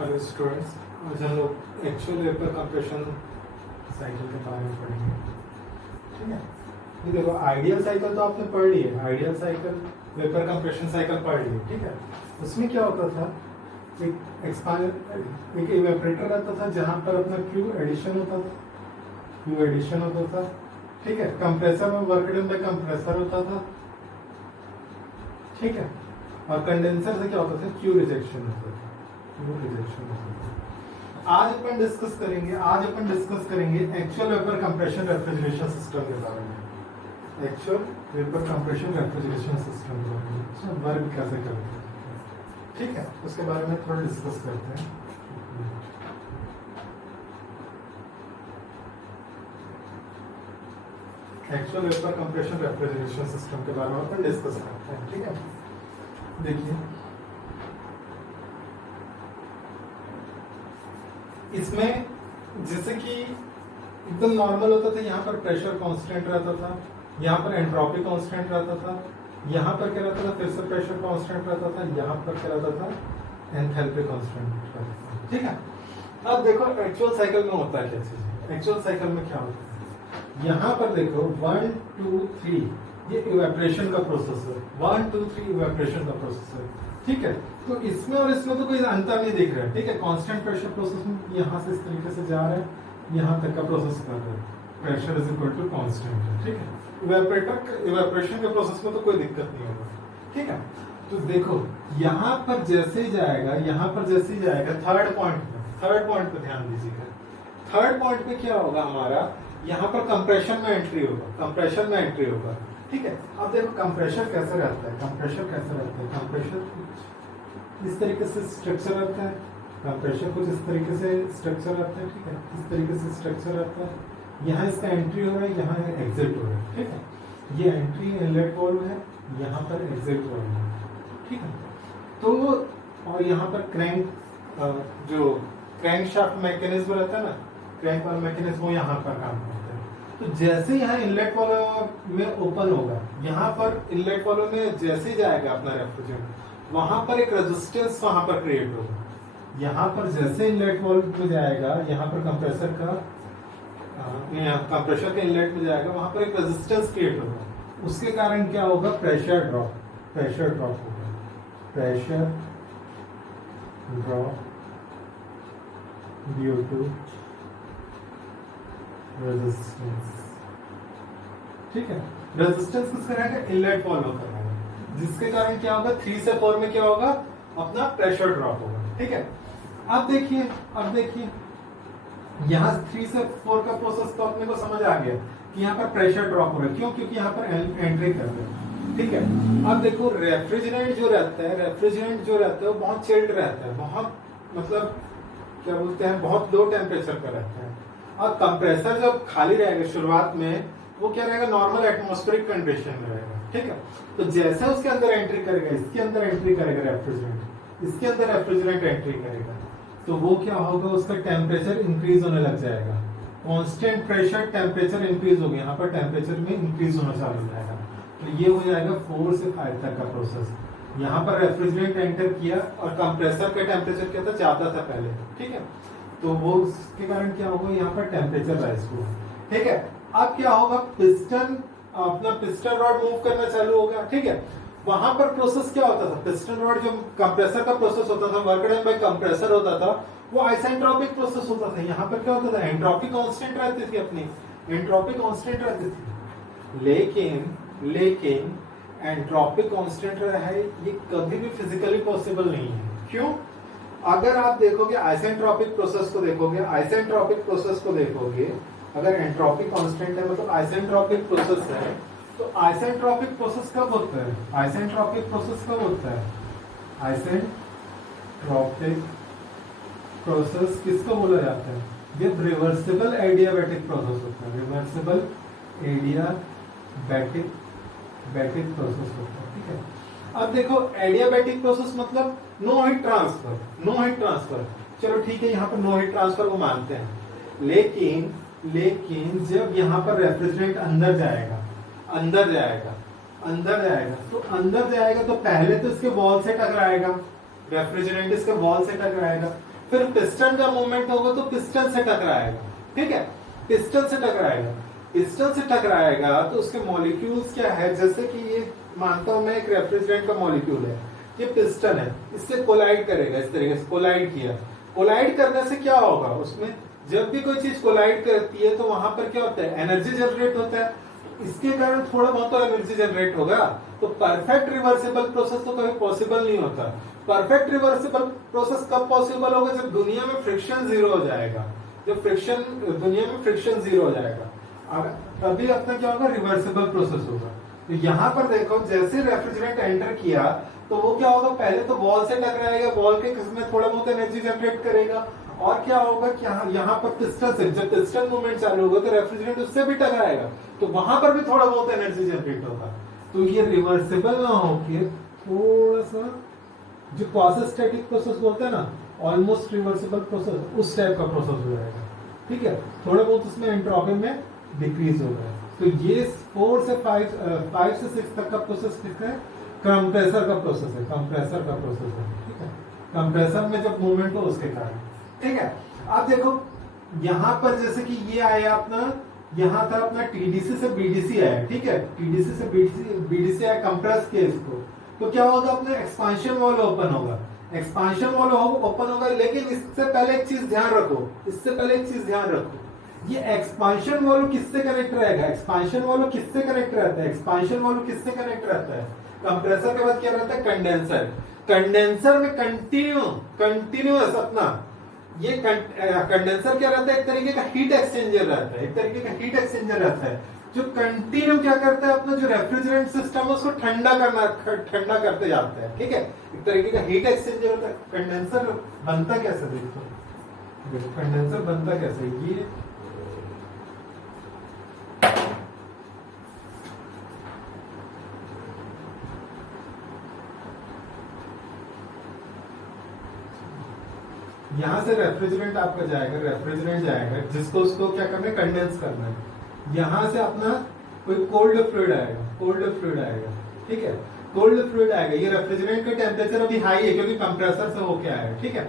Hello students, आज हम लोग एक्चुअल वेपर कंप्रेशन साइकिल के बारे में पढ़ेंगे। ठीक है, ये देखो आइडियल साइकिल तो आपने पढ़ ली है, ideal cycle vapour compression cycle पढ़ ली है। ठीक है, उसमें क्या होता था, एक इवेपरेटर रहता था जहां पर अपना क्यू एडिशन होता था, क्यू एडिशन होता था। ठीक है, कंप्रेसर में वर्क डन बाय कंप्रेसर होता था। ठीक है, और कंडेंसर से क्या होता था, क्यू रिजेक्शन होता था, क्यू रिजेक्शन होता था। आज अपन डिस्कस करेंगे actual vapour compression refrigeration system के बारे में, actual vapour compression refrigeration system के बारे में, उसमें वर्क कैसे करते हैं। ठीक है, उसके बारे में थोड़ा डिस्कस करते हैं। Actual vapour compression refrigeration system के बारे में अपन डिस्कस करते हैं। ठीक है, देखिए इसमें जैसे कि एकदम नॉर्मल होता था, यहाँ पर प्रेशर कांस्टेंट रहता था, यहाँ पर एंट्रोपी कांस्टेंट रहता था, यहाँ पर क्या रहता था, फिर से प्रेशर कांस्टेंट रहता था, यहाँ पर क्या रहता था, एंथैल्पी कांस्टेंट रहता था। ठीक है, अब देखो एक्चुअल साइकिल में होता है क्या चीज, एक्चुअल साइकिल में क्या होता है, यहाँ पर देखो 1 2 3 ये इवेपोरेशन का प्रोसेस है, 1 2 3 इवेपोरेशन का प्रोसेस है। ठीक है, तो इसमें और इसमें तो कोई अंतर नहीं दिख रहा है। ठीक है, कांस्टेंट प्रेशर प्रोसेस में यहाँ से इस तरीके से जा रहा है, यहाँ तक का प्रोसेस कर रहा है, pressure is equal to constant है। ठीक है, इवेपोरेशन के प्रोसेस में तो कोई दिक्कत नहीं होगा। ठीक है, तो देखो यहाँ पर जैसे ही जाएगा, यहाँ पर जैसे ही जाएगा थर्ड पॉइंट पे ध्यान दीजिएगा। थर्ड पॉइंट पे क्या होगा हमारा, यहाँ पर कंप्रेशन में एंट्री होगा। ठीक है, अब देखो कंप्रेशर कैसे रहता है, कंप्रेशर इस तरीके से स्ट्रक्चर रहता है, कंप्रेशर कुछ इस तरीके से स्ट्रक्चर रहता है। ठीक है, इस तरीके से स्ट्रक्चर रहता है, यहाँ इसका एंट्री हो रहा है, यहाँ एग्जिट हो रहा है। ठीक है, ये एंट्री इनलेट वाल्व है, यहाँ पर एग्जिट वाल्व है। ठीक है, तो और यहाँ पर क्रैंक जो क्रैंक शाफ्ट मैकेनिज्म रहता है ना, क्रैंक वाला मैकेनिज्म वो यहाँ पर काम करता है। तो जैसे यहाँ इनलेट वाल्व में ओपन होगा, यहाँ पर इनलेट वाल्व में जैसे जाएगा अपना रेफ्रिजरेंट, वहां पर एक रेजिस्टेंस वहां पर क्रिएट होगा। यहाँ पर जैसे इनलेट वाल्व में जाएगा, यहाँ पर कंप्रेसर के इनलेट में जाएगा, वहां पर एक रेजिस्टेंस क्रिएट होगा। उसके कारण क्या होगा, प्रेशर ड्रॉप होगा, pressure drop due to resistance. ठीक है, रेजिस्टेंस किसका रहेगा, इनलेट वाल्व का रहेगा, जिसके कारण क्या होगा, 3 से 4 में क्या होगा, अपना प्रेशर ड्रॉप होगा। ठीक है, अब देखिए यहाँ 3 से 4 का प्रोसेस तो अपने को समझ आ गया कि यहाँ पर प्रेशर ड्रॉप हो रहा है। क्यों, क्योंकि यहाँ पर एंट्री कर रहे हैं। ठीक है, अब देखो रेफ्रिजरेंट जो रहता है वो बहुत चिल्ड रहता है, बहुत मतलब क्या बोलते हैं, बहुत लो टेम्परेचर पर रहता है। और कंप्रेसर जब खाली रहेगा शुरुआत में, वो क्या रहेगा, नॉर्मल एटमॉस्फेरिक कंडीशन में रहेगा। ठीक है, तो जैसे उसके अंदर एंट्री करेगा, इसके अंदर एंट्री करेगा रेफ्रिजरेंट, इसके अंदर रेफ्रिजरेंट एंट्री करेगा, तो वो क्या होगा, उसका टेम्परेचर इंक्रीज होने लग जाएगा। कांस्टेंट प्रेशर टेम्परेचर इंक्रीज होगा, यहाँ पर टेम्परेचर में इंक्रीज होना चालू हो जाएगा। तो ये हो जाएगा 4 से 5 तक का प्रोसेस। यहाँ पर रेफ्रिजरेंट एंटर किया और कंप्रेसर का टेम्परेचर क्या था, ज्यादा था पहले। ठीक है, तो वो उसके कारण क्या होगा, यहाँ पर टेम्परेचर राइज हुआ। ठीक है, अब क्या होगा, अपना पिस्टन रॉड मूव करना चालू होगा। ठीक है, वहां पर प्रोसेस क्या होता था, पिस्टन रॉड जो कंप्रेसर का प्रोसेस होता था, वर्क डन बाय कंप्रेसर होता था, वो आइसेंट्रोपिक प्रोसेस होता था। यहाँ पर क्या होता था, एंट्रोपी कांस्टेंट रहती थी, अपनी एंट्रोपी कांस्टेंट रहती थी। लेकिन एंट्रोपी कांस्टेंट है, ये कभी भी फिजिकली पॉसिबल नहीं है। क्यों, अगर आप देखोगे आइसेंट्रोपिक प्रोसेस को देखोगे, अगर एंट्रोपी कांस्टेंट है मतलब आइसेंट्रोपिक प्रोसेस है, तो आइसेंट्रोपिक प्रोसेस कब होता है, आइसेंट्रोपिक प्रोसेस किसको बोला जाता है, ये रिवर्सिबल एडियाबैटिक प्रोसेस होता है, रिवर्सिबल एडियाबैटिक प्रोसेस होता है। ठीक है, अब देखो एडियाबैटिक प्रोसेस मतलब नो हीट ट्रांसफर, चलो ठीक है, यहाँ पर नो हीट ट्रांसफर को मानते हैं। लेकिन जब यहाँ पर रेफ्रिजरेंट अंदर जाएगा तो पहले तो इसके वॉल से टकराएगा, रेफ्रिजरेंट इसके वॉल से टकराएगा, फिर पिस्टन का मूवमेंट होगा तो पिस्टन से टकराएगा, ठीक है, पिस्टन से टकराएगा, पिस्टन से टकराएगा तो उसके मॉलिक्यूल्स क्या है, जैसे कि ये मानता हूं मैं एक रेफ्रिजरेंट का मॉलिक्यूल है, ये पिस्टन है, इससे कोलाइड करेगा, इस तरीके से कोलाइड किया, कोलाइड करने से क्या होगा, उसमें जब भी कोई चीज कोलाइड करती है तो वहां पर क्या होता है, एनर्जी जनरेट होता है, इसके कारण थोड़ा बहुत तो एनर्जी जनरेट होगा। तो परफेक्ट रिवर्सिबल प्रोसेस तो कभी पॉसिबल नहीं होता। परफेक्ट रिवर्सिबल प्रोसेस कब पॉसिबल होगा, जब दुनिया में फ्रिक्शन जीरो हो जाएगा, जब फ्रिक्शन दुनिया में फ्रिक्शन जीरो हो जाएगा, तभी अपना क्या होगा, रिवर्सिबल प्रोसेस होगा। तो यहाँ पर देखो, जैसे रेफ्रिजरेंट एंटर किया तो वो क्या होगा, पहले तो वॉल से टकराएगा, वॉल के किसमें थोड़ा बहुत एनर्जी जनरेट करेगा, और क्या होगा कि यहाँ पर पिस्टन से जब पिस्टन मूवमेंट चालू होगा तो रेफ्रिजरेंट उससे भी टकराएगा, तो वहां पर भी थोड़ा बहुत एनर्जी जनरेट होगा। तो ये रिवर्सिबल ना होके थोड़ा सा जो क्वासिस्टैटिक प्रोसेस बोलते हैं ना, ऑलमोस्ट रिवर्सिबल प्रोसेस, उस टाइप का प्रोसेस हो जाएगा, ठीक है, थोड़ा बहुत उसमें एंट्रोपी में डिक्रीज होगा। तो ये 4 से 5 से 6 तक का प्रोसेस किसका है, कंप्रेसर का प्रोसेस है, कंप्रेसर का प्रोसेस है, ठीक है, कंप्रेसर में जब मूवमेंट हो उसके कारण, ठीक है। आप देखो यहां पर जैसे कि ये आया अपना, यहां था अपना टीडीसी से बीडीसी आया, ठीक है, टीडीसी से बीडीसी आया, कंप्रेस किया इसको, तो क्या होगा, अपना एक्सपांशन वॉल ओपन होगा, एक्सपांशन वॉल ओपन होगा, लेकिन इससे पहले एक चीज ध्यान रखो, इससे पहले एक चीज ध्यान रखो, ये एक्सपांशन वॉल्व किससे कनेक्ट रहेगा, एक्सपांशन वॉल्व किससे कनेक्ट रहता है, एक्सपांशन वॉल्व किससे कनेक्ट रहता है, कंप्रेसर के बाद क्या रहता है, कंडेंसर, कंडेंसर में कंटिन्यूअस अपना ये कंडेंसर क्या रहता है, एक तरीके का हीट एक्सचेंजर रहता है, एक तरीके का हीट एक्सचेंजर रहता है, जो कंटिन्यू क्या करता है, अपना जो रेफ्रिजरेंट सिस्टम है उसको ठंडा करते जाता है, ठीक है, एक तरीके का हीट एक्सचेंजर होता है। कंडेंसर बनता कैसे, देखो कंडेंसर बनता कैसे, ये यहां से रेफ्रिजरेंट आपका जाएगा, रेफ्रिजरेंट जाएगा जिसको उसको क्या करना है, कंडेंस करना है, यहां से अपना कोई कोल्ड फ्लूइड आएगा, कोल्ड फ्लूइड आएगा, ठीक है, कोल्ड फ्लूइड आएगा, ये रेफ्रिजरेंट का टेम्परेचर अभी हाई है क्योंकि कंप्रेसर से होके आया है, ठीक है,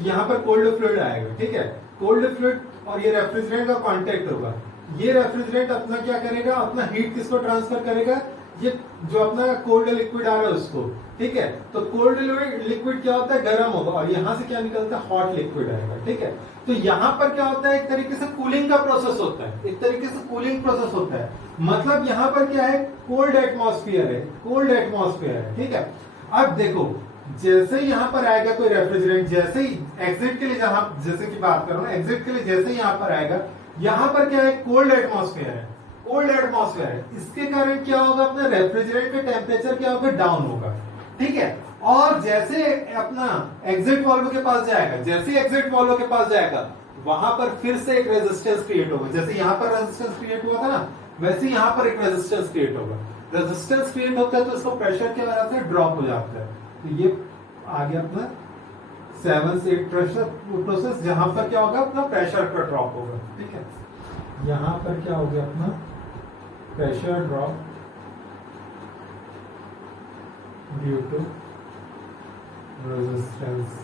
यहाँ पर कोल्ड फ्लूइड आएगा, ठीक है, कोल्ड फ्लूइड और ये रेफ्रिजरेंट का कांटेक्ट होगा, ये रेफ्रिजरेंट अपना क्या करेगा, अपना हीट किसको ट्रांसफर करेगा, ये जो अपना कोल्ड लिक्विड आ रहा है उसको, ठीक है, तो कोल्ड लिक्विड क्या होता है, गर्म होगा, और यहां से क्या निकलता है, हॉट लिक्विड आएगा, ठीक है। तो यहां पर क्या होता है, एक तरीके से कूलिंग का प्रोसेस होता है, एक तरीके से कूलिंग प्रोसेस होता है, मतलब यहां पर क्या है, कोल्ड एटमॉस्फेयर है, कोल्ड एटमॉस्फेयर है, ठीक है। अब देखो जैसे ही यहां पर आएगा कोई रेफ्रिजरेंट, जैसे ही एग्जिट के लिए, जहां जैसे की बात कर रहा हूं, एग्जिट के लिए जैसे ही यहां पर आएगा, यहां पर क्या है, कोल्ड एटमॉस्फेयर है, कोल्ड एटमॉस्फेयर है, इसके कारण क्या होगा, अपना रेफ्रिजरेंट का टेम्परेचर क्या होगा, डाउन होगा, ठीक है। और जैसे अपना एग्जिट वाल्व के पास जाएगा, जैसे एग्जिट वाल्व के पास जाएगा, वहां पर फिर से एक रेजिस्टेंस क्रिएट होगा, जैसे यहां पर रेजिस्टेंस क्रिएट हुआ था ना, वैसे यहां पर एक रेजिस्टेंस क्रिएट होगा, रेजिस्टेंस क्रिएट होता है तो इसको प्रेशर क्या हो जाता है, ड्रॉप हो जाता है। तो ये आगे अपना 7 से 8 प्रेशर प्रोसेस, जहां पर क्या होगा, अपना प्रेशर का ड्रॉप होगा, ठीक है, यहां पर क्या हो गया, अपना pressure drop due to resistance,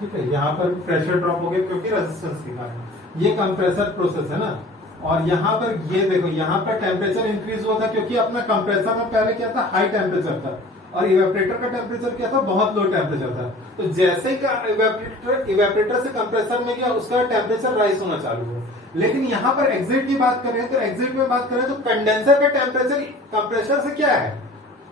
ठीक है, यहाँ पर प्रेशर ड्रॉप हो गया क्योंकि रेजिस्टेंस के कारण, ये कंप्रेसर प्रोसेस है ना। और यहाँ पर ये देखो, यहाँ पर टेम्परेचर इंक्रीज हुआ था क्योंकि अपना कंप्रेसर में पहले क्या था, हाई टेम्परेचर था, और इवेपोरेटर का टेम्परेचर क्या था, बहुत लो टेम्परेचर था। तो जैसे ही इवेपोरेटर से कंप्रेसर में गया, उसका टेम्परेचर राइज होना चालू हुआ। लेकिन यहाँ पर एग्जिट की बात करें तो एग्जिट में बात करें तो कंडेंसर का टेम्परेचर कंप्रेसर से क्या है,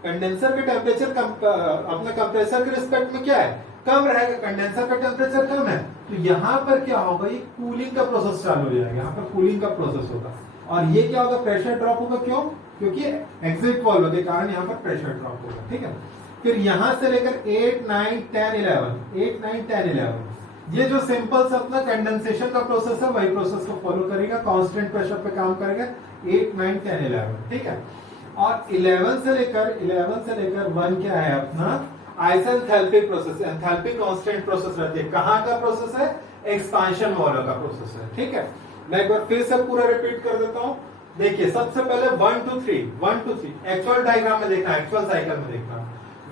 कंडेंसर का टेम्परेचर अपने कंप्रेसर के रिस्पेक्ट में क्या है, कम रहेगा, कंडेंसर का टेम्परेचर कम है। तो यहाँ पर क्या होगा, ये कूलिंग का प्रोसेस चालू हो जाएगा, यहाँ पर कूलिंग का प्रोसेस होगा, और ये क्या होगा, प्रेशर ड्रॉप होगा, क्यों, क्योंकि एग्जिट वाल्व के कारण यहाँ पर प्रेशर ड्रॉप होगा, ठीक है। फिर यहां से लेकर 8, 9, 10, 11 ये जो सिंपल सा अपना कंडेंसेशन का प्रोसेस है, वही प्रोसेस को फॉलो करेगा, कांस्टेंट प्रेशर पे काम करेगा, 8, 9, 10, 11, ठीक है। और 11 से लेकर 1 क्या है अपना, आइसेंथैल्पिक प्रोसेस, एंथैल्पी कांस्टेंट प्रोसेस रहती है। कहां का प्रोसेस है, एक्सपांशन वाल्व का प्रोसेस है, ठीक है। मैं एक बार फिर से पूरा रिपीट कर देता हूं। देखिए सबसे पहले 1 2 3 एक्चुअल डायग्राम में देखना, एक्चुअल साइकिल में देखना,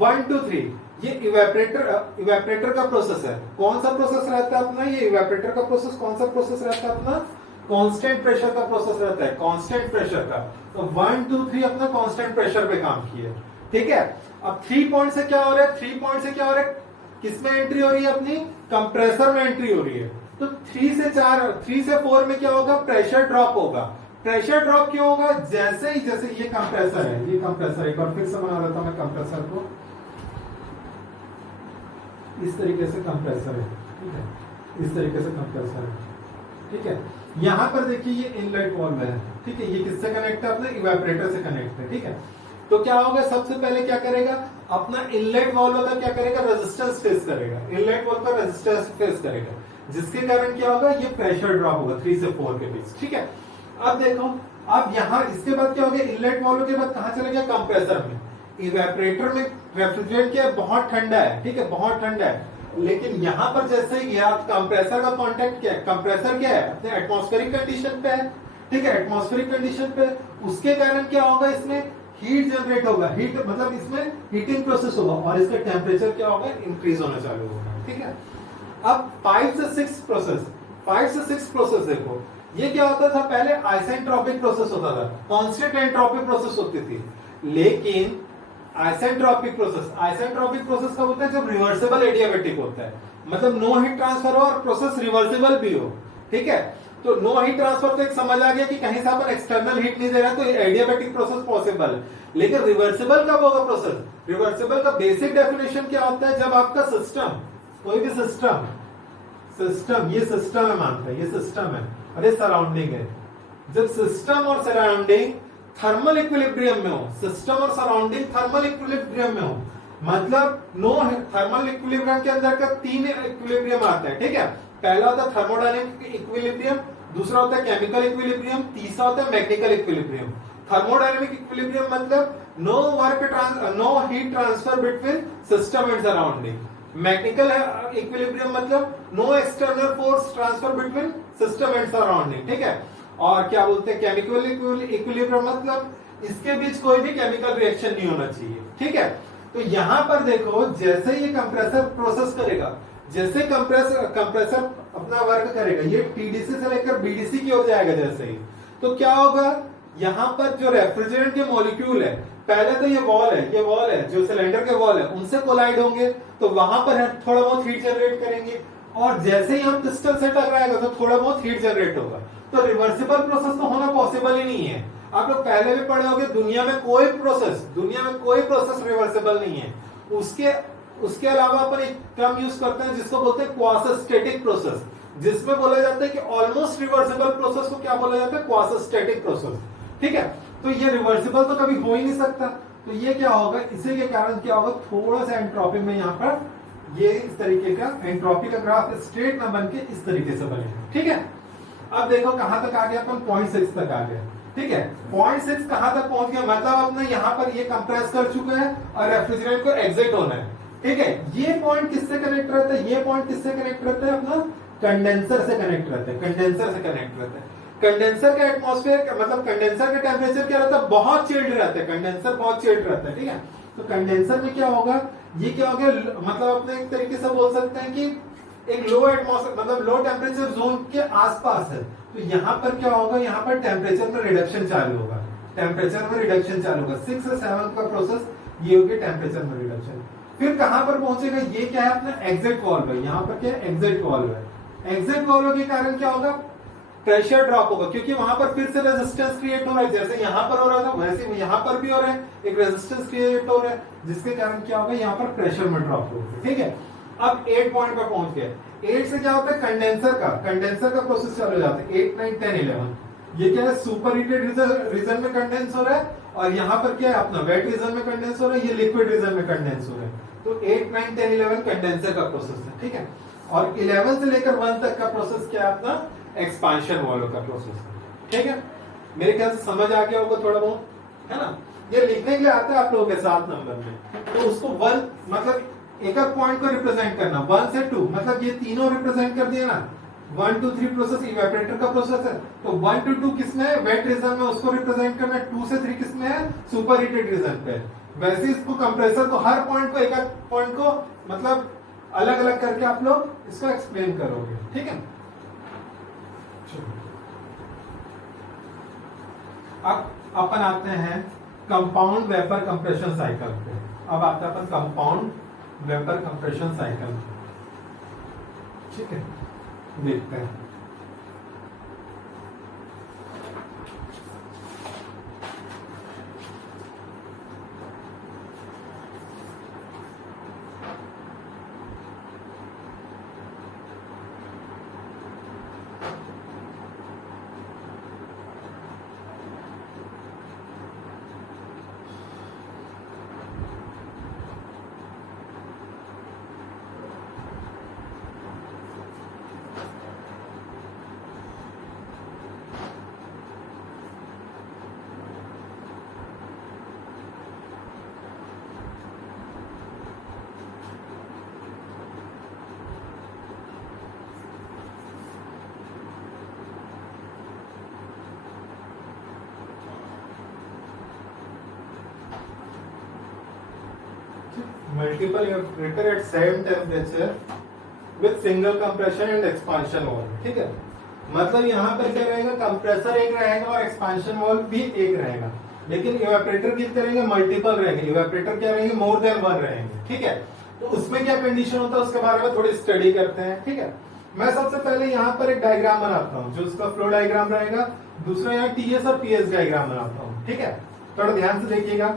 1 2 3 ये इवेपरेटर का प्रोसेस है। कौन सा प्रोसेस रहता है अपना? ये इवेपरेटर का प्रोसेस कौन सा प्रोसेस रहता है अपना? कांस्टेंट प्रेशर का प्रोसेस रहता है, कांस्टेंट प्रेशर का। तो 1 2 3 अपना कांस्टेंट प्रेशर पे काम किया, ठीक है। अब 3 पॉइंट से क्या हो रहा है? 3 पॉइंट से क्या हो रहा है? किसमें एंट्री हो रही है अपनी? कंप्रेसर में एंट्री हो रही है। तो 3 से 4 में क्या होगा? प्रेशर ड्रॉप होगा। प्रेशर ड्रॉप क्यों होगा? जैसे ये कंप्रेसर है, ये कंप्रेसर, एक बार फिर से बना देता हूं मैं कंप्रेसर को। इस तरीके से कंप्रेसर है, ठीक है, इस तरीके से कंप्रेसर है, ठीक है। यहां पर देखिए ये इनलेट वाल्व है, ठीक है। ये किससे कनेक्ट है? अपने इवेपरेटर से कनेक्ट है, ठीक है। तो क्या होगा? सबसे पहले क्या करेगा? अपना इनलेट वाल्व का क्या करेगा? रेजिस्टेंस फेस करेगा। इनलेट वाल्व का रेजिस्टेंस फेस करेगा, जिसके कारण क्या होगा? ये प्रेशर ड्रॉप होगा 3 से 4 के बीच, ठीक है। अब देखो, अब यहां इसके बाद क्या हो गया? इनलेट वाल्व के बाद कहां चला गया? कंप्रेसर में। इवेपरेटर में रेफ्रिजरेंट क्या है? बहुत ठंडा है, ठीक है, बहुत ठंडा है। लेकिन यहां पर जैसे ही गया, कंप्रेसर का कांटेक्ट क्या है? कंप्रेसर क्या है? अपने एटमॉस्फेरिक कंडीशन पे है, ठीक है, एटमॉस्फेरिक कंडीशन पे। उसके कारण क्या होगा? इसमें हीट जनरेट होगा, हीट मतलब इसमें हीटिंग प्रोसेस होगा और इसका टेम्परेचर क्या होगा? इंक्रीज होना चालू होगा, ठीक है। अब 5 से 6 प्रोसेस, 5 से 6 प्रोसेस देखो, ये क्या होता था? पहले आइसेंट्रोपिक प्रोसेस होता था, कांस्टेंट एंट्रोपी प्रोसेस होती थी। लेकिन आइसेंट्रोपिक प्रोसेस कब होता है? जब रिवर्सिबल एडियाबैटिक होता है, मतलब नो हीट ट्रांसफर हो और प्रोसेस रिवर्सिबल भी हो, ठीक है। तो नो हीट ट्रांसफर तो एक समझ आ गया कि कहीं से अपन एक्सटर्नल हीट नहीं दे रहा, तो एडियाबैटिक प्रोसेस पॉसिबल है। लेकिन रिवर्सिबल कब होगा प्रोसेस? रिवर्सिबल का बेसिक डेफिनेशन क्या होता है? जब आपका सिस्टम, कोई भी सिस्टम, ये सिस्टम है, मानता है ये सिस्टम है और ये सराउंडिंग है। जब सिस्टम और सराउंडिंग थर्मल इक्विलिब्रियम में हो, सिस्टम और सराउंडिंग थर्मल इक्विलिब्रियम में हो, मतलब नो थर्मल इक्विलिब्रियम के अंदर का 3 इक्विलिब्रियम आता है, ठीक है। पहला होता है थर्मोडायनेमिक इक्विलिब्रियम, दूसरा होता है केमिकल इक्विलिब्रियम, तीसरा होता है मैग्नेटिकल इक्विलिब्रियम। थर्मोडायनेमिक इक्विलिब्रियम मतलब no heat transfer between system and surrounding. Magnetical equilibrium मतलब no external force transfer between system and surrounding, ठीक है। और क्या बोलते हैं? केमिकल इक्विलिब्रियम मतलब इसके बीच कोई भी केमिकल रिएक्शन नहीं होना चाहिए, ठीक है। तो यहां पर देखो, जैसे ये कंप्रेसर प्रोसेस करेगा, जैसे कंप्रेसर अपना वर्क करेगा, ये टीडीसी से लेकर बीडीसी की ओर जाएगा जैसे ही, तो क्या होगा? यहां पर जो रेफ्रिजरेंट के मॉलिक्यूल है, पहले तो ये वॉल है जो सिलेंडर के वॉल है, उनसे कोलाइड होंगे, तो वहां पर थोड़ा बहुत हीट जनरेट करेंगे, और जैसे ही हम पिस्टन से टकराएगा तो थोड़ा बहुत हीट जनरेट होगा। तो रिवर्सिबल प्रोसेस तो होना पॉसिबल ही नहीं है। आप लोग पहले भी पढ़े होंगे, दुनिया में कोई प्रोसेस रिवर्सिबल नहीं है। उसके अलावा अपन एक टर्म यूज करते हैं जिसको बोलते हैं क्वासिस्टेटिक प्रोसेस, जिसमें बोला जाता है कि ऑलमोस्ट रिवर्सिबल प्रोसेस को क्या बोला जाता है? क्वासिस्टेटिक प्रोसेस, ठीक है। तो ये रिवर्सिबल तो कभी हो ही नहीं सकता। तो ये क्या होगा? इसी के कारण क्या होगा? थोड़ा सा एंट्रोपी में यहाँ पर ये इस तरीके का एंट्रोपी का ग्राफ स्ट्रेट ना बन के इस तरीके से बनेगा, ठीक है। अब देखो कहां तक आ गया अपन? 0.6 तक आ गया, ठीक है। 0.6 कहां तक पहुंच गया? मतलब अपने यहाँ पर ये कंप्रेस कर चुका है और रेफ्रिजरेंट को एग्जिट होना है, ठीक है। ये पॉइंट किससे कनेक्ट रहता है? ये पॉइंट किससे कनेक्ट रहता है? अपना कंडेंसर से कनेक्ट रहता है, कंडेंसर से कनेक्ट रहता है। कंडेंसर का एटमॉस्फेयर मतलब कंडेंसर का टेम्परेचर क्या रहता है? बहुत चिल्ड रहता है, कंडेंसर बहुत चिल्ड रहता है, ठीक है। तो कंडेंसर में क्या होगा? ये क्या हो गया? मतलब अपने एक तरीके से बोल सकते हैं कि एक लो एटमॉस्फेयर मतलब लो टेम्परेचर जोन के आसपास है। तो यहाँ पर क्या होगा? यहाँ पर टेम्परेचर में रिडक्शन चालू होगा, टेम्परेचर में रिडक्शन चालू होगा। 6 से 7 का प्रोसेस ये होगी, टेम्परेचर में रिडक्शन। फिर कहां पर पहुंचेगा? ये क्या है? अपना एग्जिट वाल्व है। यहाँ पर क्या है? एग्जिट वाल्व है। एग्जिट वाल्व के कारण क्या होगा? प्रेशर ड्रॉप होगा, क्योंकि वहां पर फिर से रेजिस्टेंस क्रिएट हो रहा है, जैसे यहां पर हो रहा था वैसे यहां पर भी हो रहा है, एक रेजिस्टेंस क्रिएट हो रहा है, जिसके कारण क्या होगा? यहाँ पर प्रेशर में ड्रॉप होगा, ठीक है। अब 8 पॉइंट पर पहुंच गए। 8 से क्या होता है? कंडेंसर का प्रोसेस चालू हो जाता है। 8 9 10 11 ये क्या है? सुपर हीटेड रीजन में कंडेंस हो रहा है, और यहाँ पर क्या है? अपना वेट रीजन में कंडेंस हो रहा है, ये लिक्विड रीजन में कंडेंस हो रहा है। तो 8 9 10 11 कंडेंसर का प्रोसेस है, ठीक है। और 11 से लेकर 1 तक का प्रोसेस क्या है? अपना एक्सपांशन वाल्व का प्रोसेस, ठीक है। मेरे ख्याल से समझ आ गया होगा थोड़ा बहुत, है ना। ये लिखने के लिए आता है आप लोगों के 7 नंबर में, तो उसको 1 मतलब एक पॉइंट को रिप्रेजेंट करना, 1 से 2 मतलब ये तीनों रिप्रेजेंट कर दिया ना। 1 2 3 प्रोसेस इवेपोरेटर का प्रोसेस है, तो 1 to 2 किसमें है? वेट रीजन में, उसको रिप्रेजेंट करना। 2 से 3 किसमें है? सुपर हीटेड रीजन पे। वैसे इसको कंप्रेसर को हर पॉइंट को, एक एक पॉइंट को मतलब अलग अलग करके आप लोग इसको एक्सप्लेन करोगे, ठीक है। अब अपन आते हैं कंपाउंड वेपर कंप्रेशन साइकिल पे। अब आता है अपन कंपाउंड वेपर कंप्रेशन साइकिल, ठीक है, देखते हैं। Multiple evaporator at same temperature with single compression and expansion valve, ठीक है। मतलब यहाँ पर क्या रहेगा, कंप्रेसर एक रहेगा और एक्सपांशन वाल्व भी एक रहेगा, लेकिन इवेपोरेटर कितने रहेंगे, मल्टीपल रहेंगे। इवेपोरेटर क्या रहेंगे, मोर देन वन रहेंगे, ठीक है। तो उसमें क्या कंडीशन होता है उसके बारे में थोड़ी स्टडी करते हैं, ठीक है। मैं सबसे पहले यहाँ पर एक डायग्राम बनाता हूँ जो उसका फ्लो डायग्राम रहेगा, दूसरा यहाँ टीएस और पीएस डायग्राम बनाता हूँ, ठीक है। थोड़ा ध्यान से देखिएगा।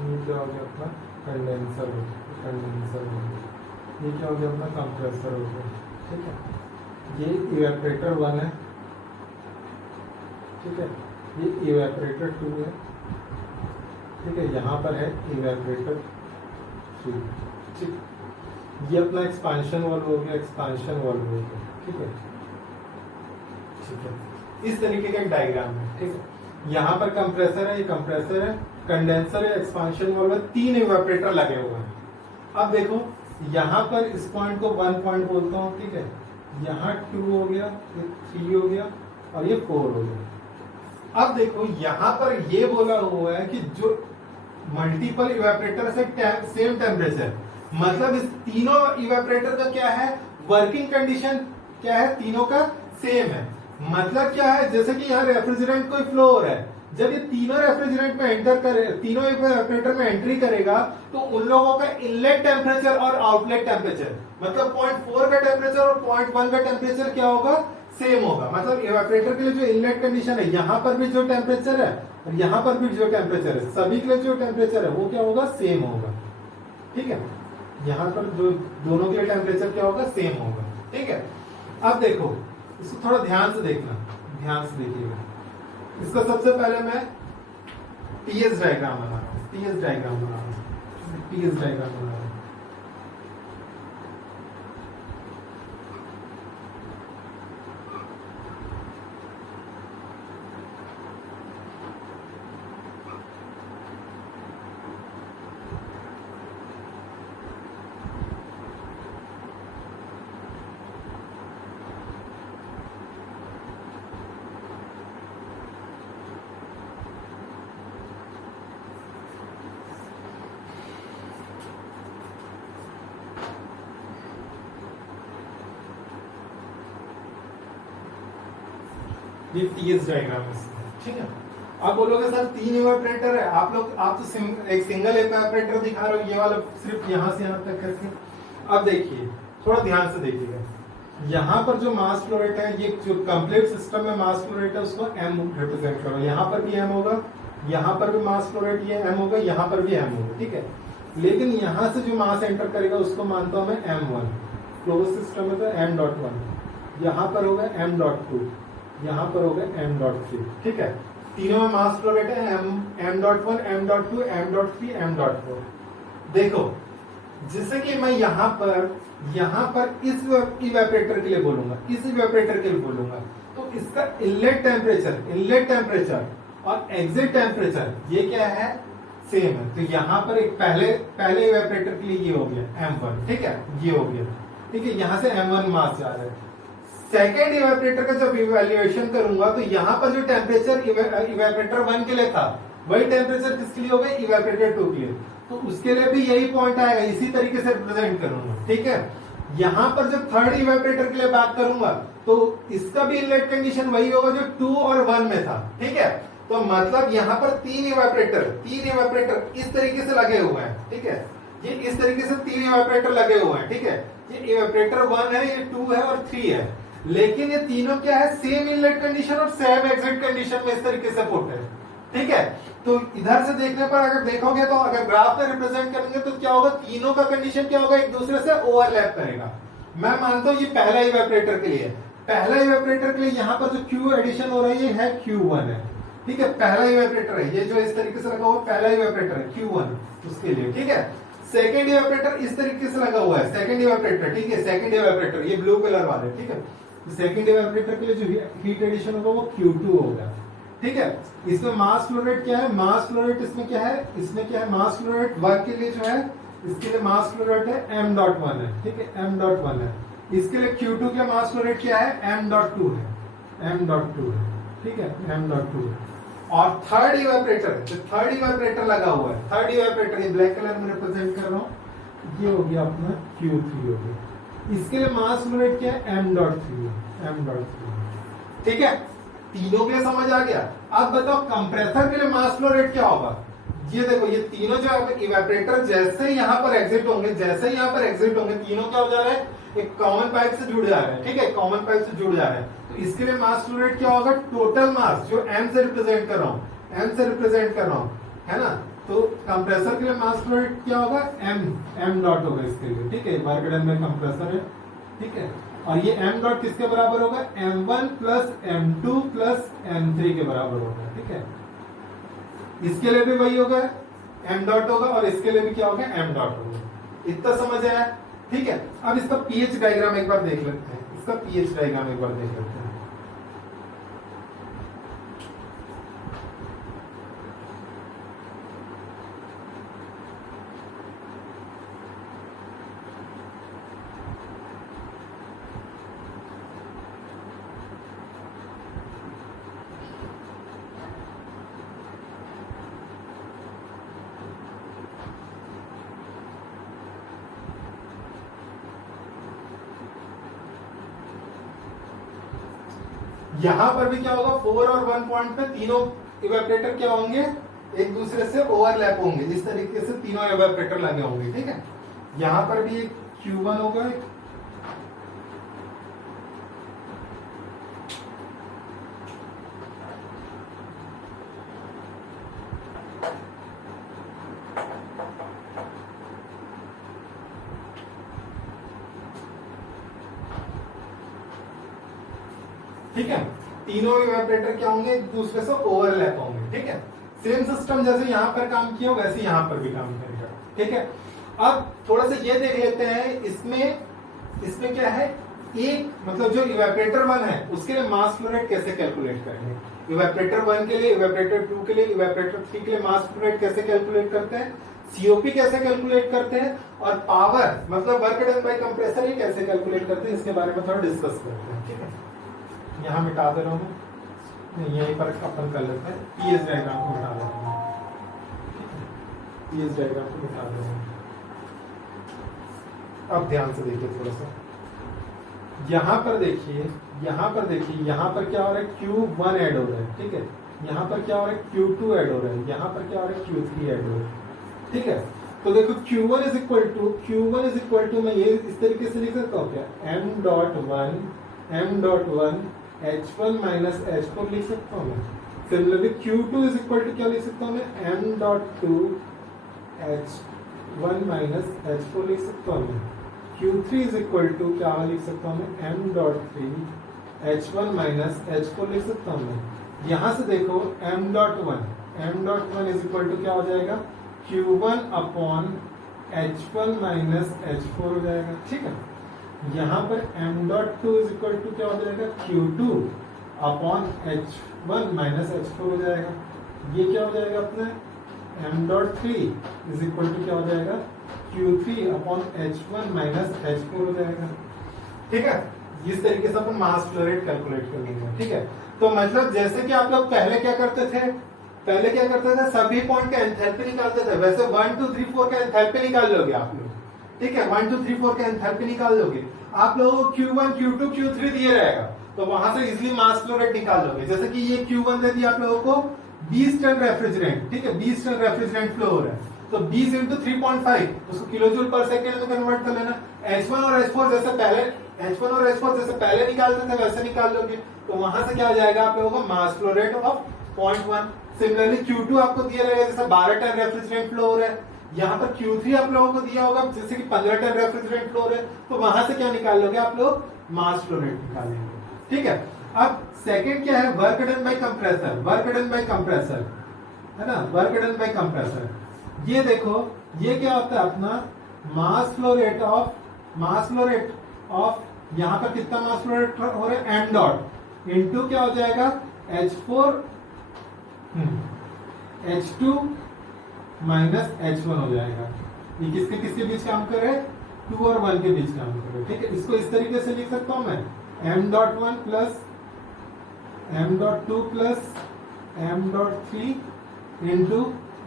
ये क्या हो गया अपना कंडेंसर हो गया, कंडेंसर हो गया। ये क्या हो गया अपना कंप्रेसर हो गया, ठीक है। ये इवेपोरेटर 1 है, ठीक है। ये इवेपोरेटर 2 है, ठीक है। यहाँ पर है इवेपोरेटर 3, ठीक। ये अपना एक्सपांशन वाल्व हो गया, एक्सपांशन वाल्व हो गया, ठीक है, ठीक है। इस तरीके का एक डायग्राम है, ठीक है। यहाँ पर कंप्रेसर है, ये कंप्रेसर है, कंडेंसर है, एक्सपांशन वाल्व है, 3 इवेपोरेटर लगे हुए हैं। अब देखो यहाँ पर इस पॉइंट को 1 पॉइंट बोलता हूँ, ठीक है। यहाँ 2 हो गया, ये 3 हो गया और ये 4 हो गया। अब देखो यहाँ पर ये बोला हुआ है कि जो मल्टीपल इवेपोरेटर से सेम टेम्परेचर, मतलब इस तीनों इवेपोरेटर का क्या है, वर्किंग कंडीशन क्या है, तीनों का सेम है। मतलब क्या है, जैसे कि यहाँ रेफ्रिजरेंट कोई फ्लो हो रहा है, जब ये तीनों रेफ्रिजरेंट में एंटर करे, तीनों इवेपोरेटर में एंट्री करेगा, तो उन लोगों का इनलेट टेम्परेचर और आउटलेट टेम्परेचर, मतलब 0.4 का टेम्परेचर और 0.1 का टेम्परेचर क्या होगा, सेम होगा। मतलब इवेपोरेटर के लिए जो इनलेट कंडीशन है, यहाँ पर भी जो टेम्परेचर है और यहाँ पर भी जो टेम्परेचर है, सभी के लिए जो टेम्परेचर है वो क्या होगा, सेम होगा, ठीक है। यहाँ पर जो दोनों के लिए टेम्परेचर क्या होगा, सेम होगा, ठीक है। अब देखो इसको थोड़ा ध्यान से देखना, ध्यान से देखिएगा। इसका सबसे पहले मैं टीएस डायग्राम बना रहा हूँ, टीएस डायग्राम बना रहा हूँ, टीएस डायग्राम बना रहा हूँ। ये टीएस डायग्राम है, ठीक है। आप बोलोगे सर 3 इवेपोरेटर है, आप तो एक सिंगल इवेपोरेटर दिखा रहे हो, ये वाला सिर्फ यहां से यहां तक करके। अब देखिए थोड़ा ध्यान से देखिएगा, यहाँ पर जो मास फ्लो रेट है, ये जो कंप्लीट सिस्टम में मास फ्लो रेट है उसको m रिप्रेजेंट करो। यहाँ पर भी m होगा, यहाँ पर भी मास फ्लो रेट ये m होगा, यहाँ पर भी m होगा, ठीक है। लेकिन यहाँ से जो मास एंटर करेगा उसको मानता हूं मैं m1, क्लोज सिस्टम में तो m.1, यहाँ पर होगा m.2, यहाँ पर होगा m.3, ठीक है। तीनों में मास फ्लो रेट है m.1, m.2, m.3, m.4। देखो जैसे कि मैं यहाँ पर इस इवेपोरेटर के लिए बोलूंगा, इस इवेपोरेटर के लिए बोलूंगा, तो इसका इनलेट टेम्परेचर और एग्जिट टेम्परेचर ये क्या है, सेम है। तो यहाँ पर एक पहले इवेपोरेटर के लिए ये हो गया m1, ठीक है, ये हो गया, ठीक है। यहाँ से m1 मास जा रहा है। सेकेंड इवेपोरेटर का जब इवेल्युएशन करूंगा तो यहाँ पर जो टेम्परेचर इवेपोरेटर 1 के लिए था वही टेम्परेचर किसके लिए होगा, इवेपोरेटर 2 के लिए। तो उसके लिए भी यही पॉइंट आएगा, इसी तरीके से रिप्रेजेंट करूंगा, ठीक है। यहाँ पर जब थर्ड इवेपोरेटर के लिए बात करूंगा तो इसका भी इनलेट कंडीशन वही होगा जो 2 और 1 में था, ठीक है। तो मतलब यहाँ पर तीन इवेपोरेटर इस तरीके से लगे हुए हैं, ठीक है। ये इस तरीके से 3 इवेपोरेटर लगे हुए हैं, ठीक है। ये इवेपोरेटर 1 है, ये 2 है और 3 है। लेकिन ये तीनों क्या है, सेम इनलेट कंडीशन और सेम एग्जिट कंडीशन में इस तरीके से पुट है, ठीक है। तो इधर से देखने पर अगर देखोगे तो अगर ग्राफ में रिप्रेजेंट करेंगे तो क्या होगा, तीनों का कंडीशन क्या होगा, एक दूसरे से ओवरलैप करेगा। मैं मानता हूं ये पहला इवेपोरेटर के लिए, पहला इवेपोरेटर के लिए यहाँ पर जो क्यू एडिशन हो रही है Q1 है, ठीक है। पहला इवेपोरेटर है ये जो इस तरीके से लगा हुआ, पहला इवेपोरेटर है Q1 उसके लिए, ठीक है। सेकंड इवेपोरेटर इस तरीके से लगा हुआ है, सेकंड इवेपोरेटर, ठीक है, सेकंड इवेपोरेटर ये ब्लू कलर वाले, ठीक है। सेकंड इवेपोरेटर के लिए जो हीट एडिशन होगा वो Q2 होगा, ठीक है। इसमें मास फ्लो रेट क्या है, मास फ्लो रेट इसमें क्या है, मास फ्लो रेट वर्क के लिए जो है इसके लिए मास फ्लो रेट है m.1 है, ठीक है, m.1 है। इसके लिए Q2 के मास फ्लो रेट क्या है, m.2 है, ठीक है, m.2 है। और थर्ड इवेपोरेटर लगा हुआ है, थर्ड इवेपोरेटर ये ब्लैक कलर में रिप्रेजेंट कर रहा हूं, ये हो गया अपना Q3 हो गया। इसके लिए मास फ्लो रेट क्या है, m.3, ठीक है। तीनों के लिए समझ आ गया। अब बताओ कंप्रेसर के लिए मास फ्लो रेट क्या होगा। ये देखो ये तीनों जो इवेपोरेटर जैसे यहाँ पर एग्जिट होंगे, तीनों क्या हो जा रहा है, एक कॉमन पाइप से जुड़ जा रहे हैं, ठीक है, कॉमन पाइप से जुड़ जा रहे हैं। तो इसके लिए मास फ्लो रेट क्या होगा, टोटल मास जो m से रिप्रेजेंट कर रहा हूँ, है ना। तो कंप्रेसर के लिए मास फ्लो रेट क्या होगा, m डॉट होगा इसके लिए, ठीक है। वर्क डन में कंप्रेसर है, ठीक है। और ये m डॉट किसके बराबर होगा, m1 plus m2 plus m3 के बराबर होगा, ठीक है। इसके लिए भी वही होगा, m डॉट होगा, और इसके लिए भी क्या होगा, m डॉट होगा। इतना समझ आया, ठीक है। अब इसका pH डायग्राम एक बार देख लेते हैं, यहां पर भी क्या होगा, 4 और 1 पॉइंट पे तीनों इवेपोरेटर क्या होंगे, एक दूसरे से ओवरलैप होंगे, इस तरीके से तीनों इवेपोरेटर लगे होंगे, ठीक है। यहां पर भी एक Q1 होगा, ठीक है। तीनों इवेपोरेटर क्या होंगे, एक दूसरे से ओवरलैप होंगे, ठीक है। सेम सिस्टम जैसे यहां पर काम किया वैसे यहां पर भी काम करेगा, ठीक है। अब थोड़ा सा ये देख लेते हैं, इसमें क्या है, एक मतलब जो इवेपोरेटर 1 है उसके लिए मास फ्लो रेट कैसे कैलकुलेट करेंगे, इवेपोरेटर 1 के लिए, इवेपोरेटर 2 के लिए, इवेपोरेटर 3 के लिए मास फ्लो रेट कैसे कैलकुलेट करते हैं, सीओपी कैसे कैलकुलेट करते हैं, और पावर मतलब वर्क डन बाय कंप्रेसर ये कैसे कैलकुलेट करते हैं, इसके बारे में थोड़ा डिस्कस करते हैं, ठीक है। यहाँ मिटा दे रहा हूँ मैं, यहीं पर अपन कर लेते हैं, पीएस डायग्राम को मिटा देता हूँ, पीएस डायग्राम को मिटा दे रहा हूँ। अब ध्यान से देखिए थोड़ा सा, यहाँ पर देखिए, यहाँ पर क्या हो रहा है, Q1 ऐड हो रहा है, ठीक है। यहाँ पर क्या हो रहा है, Q2 ऐड हो रहा है, यहाँ पर क्या हो रहा है, Q3 ऐड हो रहा है, ठीक है। तो देखो Q1 इज इक्वल टू मैं ये इस तरीके से लिख सकता हूँ क्या, m.1 h1 माइनस h4 लिख सकता हूँ मैं। Similarly Q2 is equal to क्या लिख सकता हूँ मैं, m.2 h1 माइनस h4 लिख सकता हूँ मैं। Q3 इज इक्वल टू क्या लिख सकता हूँ मैं, m.3 h1 माइनस h4 लिख सकता हूँ मैं। यहाँ से देखो m.1 इज इक्वल टू क्या हो जाएगा, Q1 upon H1 minus H4 हो जाएगा, ठीक है। यहाँ पर m.2 इज इक्वल टू क्या हो जाएगा, Q2 upon H1 minus H4 हो जाएगा। ये क्या हो जाएगा अपना, m.3 इज इक्वल टू क्या हो जाएगा, Q3 upon H1 minus H4 हो जाएगा, ठीक है। इस तरीके से अपन मास फ्लो रेट कैलकुलेट कर लेंगे, ठीक है। तो मतलब जैसे कि आप लोग पहले क्या करते थे, सभी पॉइंट का एंथैल्पी निकालते थे। वैसे 1 2 3 4 का एंथैल्पी निकाल लोगे आप लोग, ठीक है। 1 2 3 4 का एंथैल्पी निकाल लोगे आप लोगों को। Q1 Q2 Q3 दिए रहेगा, तो वहां से इजीली मास फ्लो रेट निकाल लोगे। जैसे कि ये Q1 दे दिया आप लोगों को 20 टन रेफ्रिजरेंट, ठीक है, 20 टन रेफ्रिजरेंट फ्लो हो रहा है, तो 20 इंटू 3.5 उसको किलो जूल पर सेकेंड में कन्वर्ट कर लेना। H1 और H4 जैसे पहले निकालते थे वैसे निकाल लोगे, तो वहां से क्या हो जाएगा आप लोगों को, मास flow rate of 0.1। Similarly Q2 आपको दिया रहेगा जैसे 12 टन रेफ्रिजरेंट फ्लो हो रहा है, यहाँ पर Q3 आप लोगों को दिया होगा जैसे कि 15 टन रेफ्रिजरेंट फ्लो हो रहा है, तो वहां से क्या निकाल लोगे आप लोग, मास फ्लो रेट निकालेंगे, ठीक है। अब सेकंड क्या है, वर्क डन बाय कंप्रेसर, है ना, वर्क डन बाय कंप्रेसर। ये देखो ये क्या होता है अपना मास फ्लो रेट ऑफ यहाँ पर कितना मास फ्लो रेट हो रहा है, m डॉट इंटू क्या हो जाएगा, H2 माइनस H1 हो जाएगा। ये किसके बीच काम कर रहे हैं, 2 और 1 के बीच काम कर रहे हैं, ठीक है। इसको इस तरीके से लिख सकता हूं मैं, m.1 plus m.2 plus m.3 into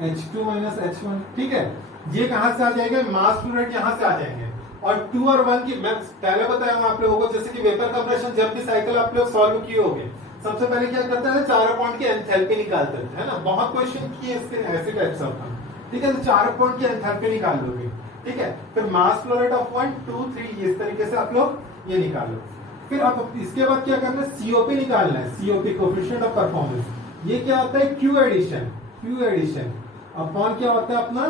H2 minus H1, ठीक है। ये कहां से आ जाएगा, मास फ्लो रेट यहां से आ जाएंगे। और 2 और 1 की मैं पहले बताया हूं आप लोगों को, जैसे कि वेपर कंप्रेशन जब भी साइकिल आप लोग सॉल्व किए होंगे, सबसे पहले क्या करते हैं, चारों पॉइंट की एंथैल्पी निकालते थे, है ना। बहुत क्वेश्चन किए इसके ऐसे टाइप्स ऑफ, ठीक है। तो चारों पॉइंट की एंथैल्पी निकाल लोगे, ठीक है। फिर मास फ्लो रेट ऑफ 1 2 3 इस तरीके से आप लोग ये निकाल लो। फिर आप इसके बाद क्या करना है, सीओपी निकालना है, सीओपी कोएफिशिएंट ऑफ परफॉर्मेंस। ये क्या होता है, क्यू एडिशन अपॉन क्या होता है अपना,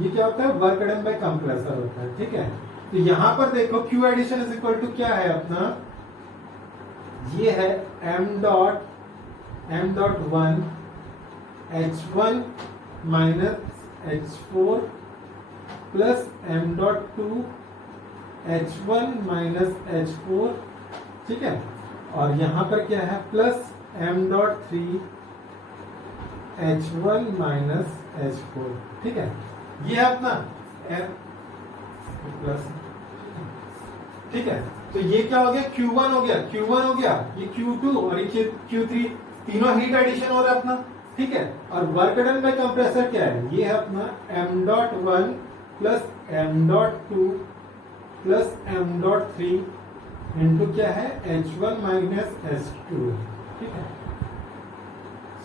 ये क्या होता है, वर्क डन बाय कंप्रेसर होता है, ठीक है। तो यहां पर देखो Q addition is equal to क्या है अपना, ये है m.1 H1 minus H4 plus m.2 H1 minus H4, ठीक है। और यहां पर क्या है, plus m.3 H1 minus H4, ठीक है। ये है अपना प्लस, ठीक है। तो ये क्या हो गया, Q1 हो गया, ये Q2 और ये Q3, तीनों हीट एडिशन हो रहा है अपना, ठीक है। और वर्क डन बाय कंप्रेसर क्या है, ये है अपना m.1 plus m.2 plus m.3 into क्या है, H1 माइनस H2, ठीक है,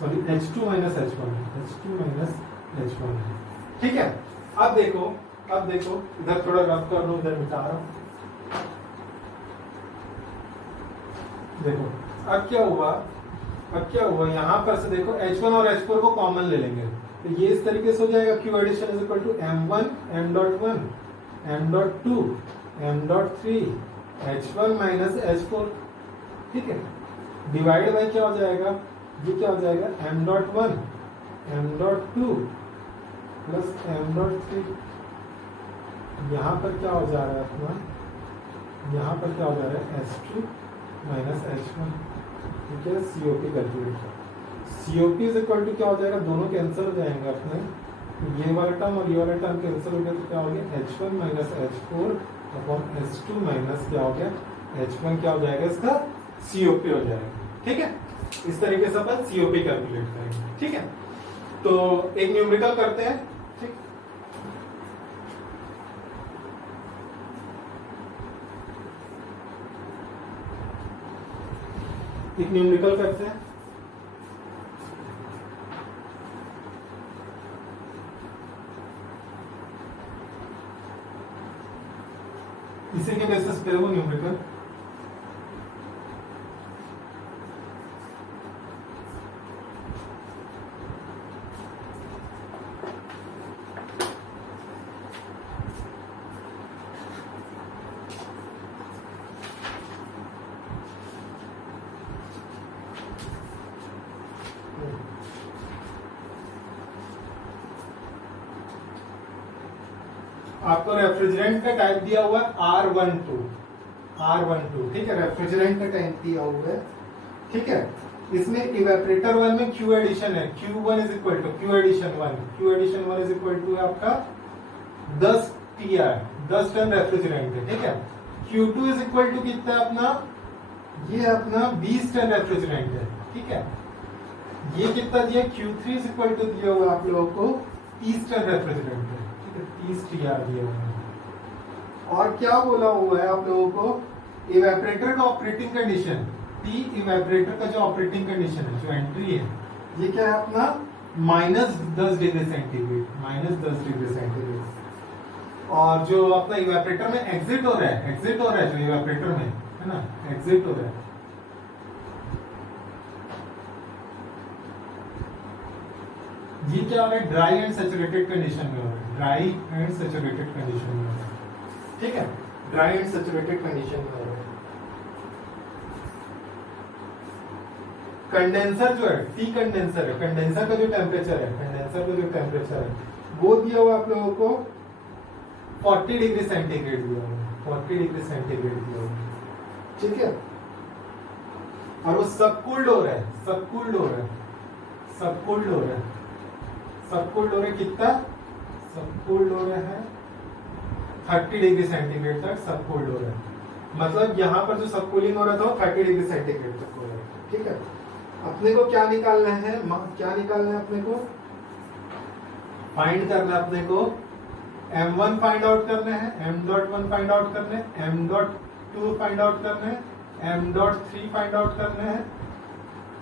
सॉरी H2 माइनस H1, ठीक है। अब देखो इधर थोड़ा रफ कर लो, इधर मिटा रहा हूं। देखो अब क्या हुआ, यहाँ पर से देखो H1 और H4 को कॉमन ले लेंगे, तो ये इस तरीके से हो जाएगा, Q addition is equal to m1 m.1 m.2 m.3 H1 minus H4, ठीक है। डिवाइड बाय क्या हो जाएगा, ये क्या हो जाएगा, m.1 m.2 प्लस m.3। यहाँ पर क्या हो जा रहा है अपना, यहाँ पर क्या हो जा रहा है, H2 माइनस H1, ठीक है। सीओपी कैलकुलेट कर, सीओपी इज इक्वल टू क्या हो जाएगा, दोनों कैंसिल हो जाएंगे अपने, ये वाला टर्म और ये वाला टर्म कैंसिल हो गया, तो क्या हो गया, H1 minus H4 upon H2 minus क्या हो गया, H1 क्या हो जाएगा, इसका सीओपी हो जाएगा, ठीक है। इस तरीके से अपन सीओपी कैलकुलेट करेंगे, ठीक है। तो एक न्यूमेरिकल करते हैं, ठीक। एक न्यूमेरिकल करते हैं। इसी के बेसिस पे वो न्यूमेरिकल। आपको रेफ्रिजरेंट का टाइप दिया हुआ है R12, ठीक है, रेफ्रिजरेंट का टाइप दिया हुआ है, ठीक है। इसमें इवेपरेटर 1 में Q एडिशन है, Q1 is equal to Q addition 1 is equal to आपका 10 TR, 10 टन रेफ्रिजरेंट है, ठीक है। Q2 इज इक्वल टू कितना है अपना, ये अपना 20 टन रेफ्रिजरेंट है, ठीक है। ये कितना दिया, Q3 इज इक्वल टू दिया हुआ आप लोगों को 30 टन रेफ्रिजरेंट है, 30 TR दिया हुआ है। और क्या बोला हुआ है आप लोगों को, इवेपरेटर का ऑपरेटिंग कंडीशन, टी इवेपरेटर का जो ऑपरेटिंग कंडीशन है, जो एंट्री है, ये क्या है अपना -10 डिग्री सेंटीग्रेड, -10 डिग्री सेंटीग्रेड। और जो अपना इवेपरेटर में एग्जिट हो रहा है, जो इवेपरेटर में है ना, एग्जिट हो रहा है, ये क्या हो रहा है, ड्राई एंड सैचुरेटेड कंडीशन में हो रहा है, ड्राई एंड सैचुरेटेड कंडीशन में हो रहा है, ठीक है, ड्राई एंड सैचुरेटेड कंडीशन में हो रहा है। कंडेंसर जो है, टी कंडेंसर है, कंडेंसर का जो टेम्परेचर है, वो दिया हुआ आप लोगों को 40 डिग्री सेंटीग्रेड दिया हुआ है, 40 डिग्री सेंटीग्रेड दिया हुआ है, ठीक है। और वो सबकूल्ड हो रहा है, सबकूल्ड हो रहा है कितना, सबकूल्ड हो रहा है 30 डिग्री सेंटीग्रेड तक सबकूल्ड हो रहा है। मतलब यहाँ पर जो सबकूलिंग हो रहा था वो 30 डिग्री सेंटीग्रेड तक हो रहा है, ठीक है। अपने को क्या निकालना है, अपने को फाइंड करना है, अपने को M1 फाइंड आउट करना है, M.1 फाइंड आउट करना है, M.2 फाइंड आउट करना है, M.3 फाइंड आउट करना है,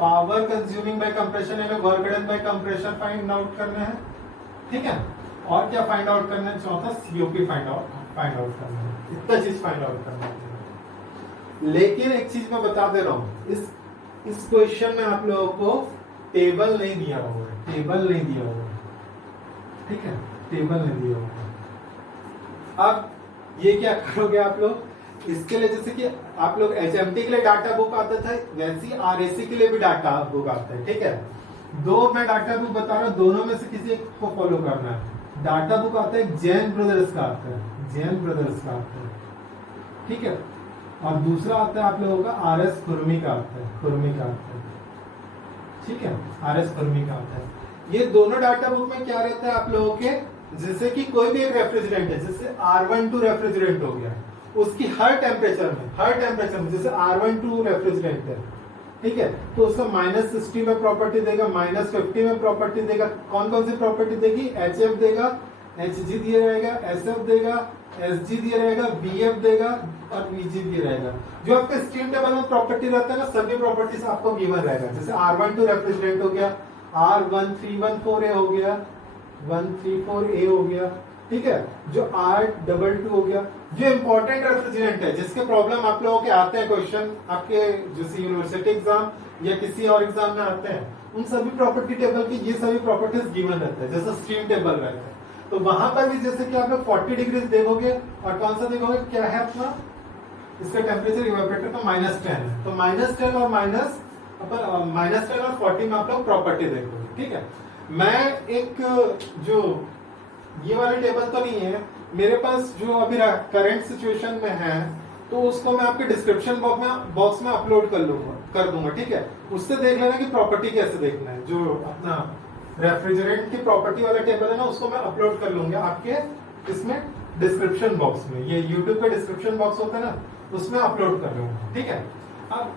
पावर कंज्यूमिंग बाय कंप्रेशन यानी work done bye compression find out करना है, ठीक है। और क्या फाइंड आउट करना है, चौथा COP फाइंड आउट करना है, इतना चीज फाइंड आउट करना है। लेकिन एक चीज मैं बता दे रहा हूं, इस क्वेश्चन में आप लोगों को टेबल नहीं दिया हुआ है, ठीक है, टेबल नहीं दिया हुआ है। अब ये क्या करोगे आप लोग, इसके लिए जैसे कि आप लोग HMT के लिए डाटा बुक आता था, वैसे ही RAC के लिए भी डाटा बुक आता है, ठीक है। दो मैं डाटा बुक बता रहा हूँ, दोनों में से किसी एक को फॉलो करना है। डाटा बुक आता है जैन ब्रदर्स का आता है, ठीक है। और दूसरा आता है आप लोगों का RS खुरमी का आता है, ठीक है, RS खुरमी का आता है। ये दोनों डाटा बुक में क्या रहता है आप लोगों के, जैसे कि कोई भी एक रेफ्रिजरेंट है, जैसे R12 रेफ्रिजरेंट हो गया, उसकी हर टेम्परेचर में जैसे R12 रेफ्रिजरेंट है, ठीक है, तो उसका -60 में प्रॉपर्टी देगा, -50 में प्रॉपर्टी देगा। कौन कौन सी प्रॉपर्टी देगी, HF देगा, HG दिया रहेगा, SF देगा, SG दिया रहेगा, VF देगा और VG दिया रहेगा। जो आपके स्ट्रीम टेबल में प्रॉपर्टी रहता है ना, सभी प्रॉपर्टीज आपको गिवन रहेगा। जैसे R12 रेफ्रिजरेंट हो गया, R1314A हो गया, 134A हो गया, ठीक है। जो R22 हो गया, जो इंपॉर्टेंट रेफ्रिजरेंट है, जिसके प्रॉब्लम आप लोगों के आते हैं, क्वेश्चन आपके जैसे यूनिवर्सिटी एग्जाम या किसी और एग्जाम में आते हैं, उन सभी प्रॉपर्टी टेबल की ये सभी प्रॉपर्टीज गिवन रहते हैं, जैसे स्ट्रीम टेबल रहता है। तो वहां पर भी जैसे कि आप लोग 40 डिग्री देखोगे, और कौन सा देखोगे, क्या है अपना, इसका टेम्परेचर इवेपोरेटर का -10 है, तो -10 और -10 और 40 में आप लोग प्रॉपर्टी देखोगे, ठीक है। मैं एक जो ये वाली टेबल तो नहीं है मेरे पास, जो अभी करंट सिचुएशन में है, तो उसको मैं आपके डिस्क्रिप्शन बॉक्स में अपलोड कर दूंगा, ठीक है। उससे देख लेना कि प्रॉपर्टी कैसे देखना है। जो अपना रेफ्रिजरेंट की प्रॉपर्टी वाला टेबल है ना, उसको मैं अपलोड कर लूंगा आपके इसमें डिस्क्रिप्शन बॉक्स में, ये यूट्यूब का डिस्क्रिप्शन बॉक्स होता है ना, उसमें अपलोड कर लूंगा, ठीक है। अब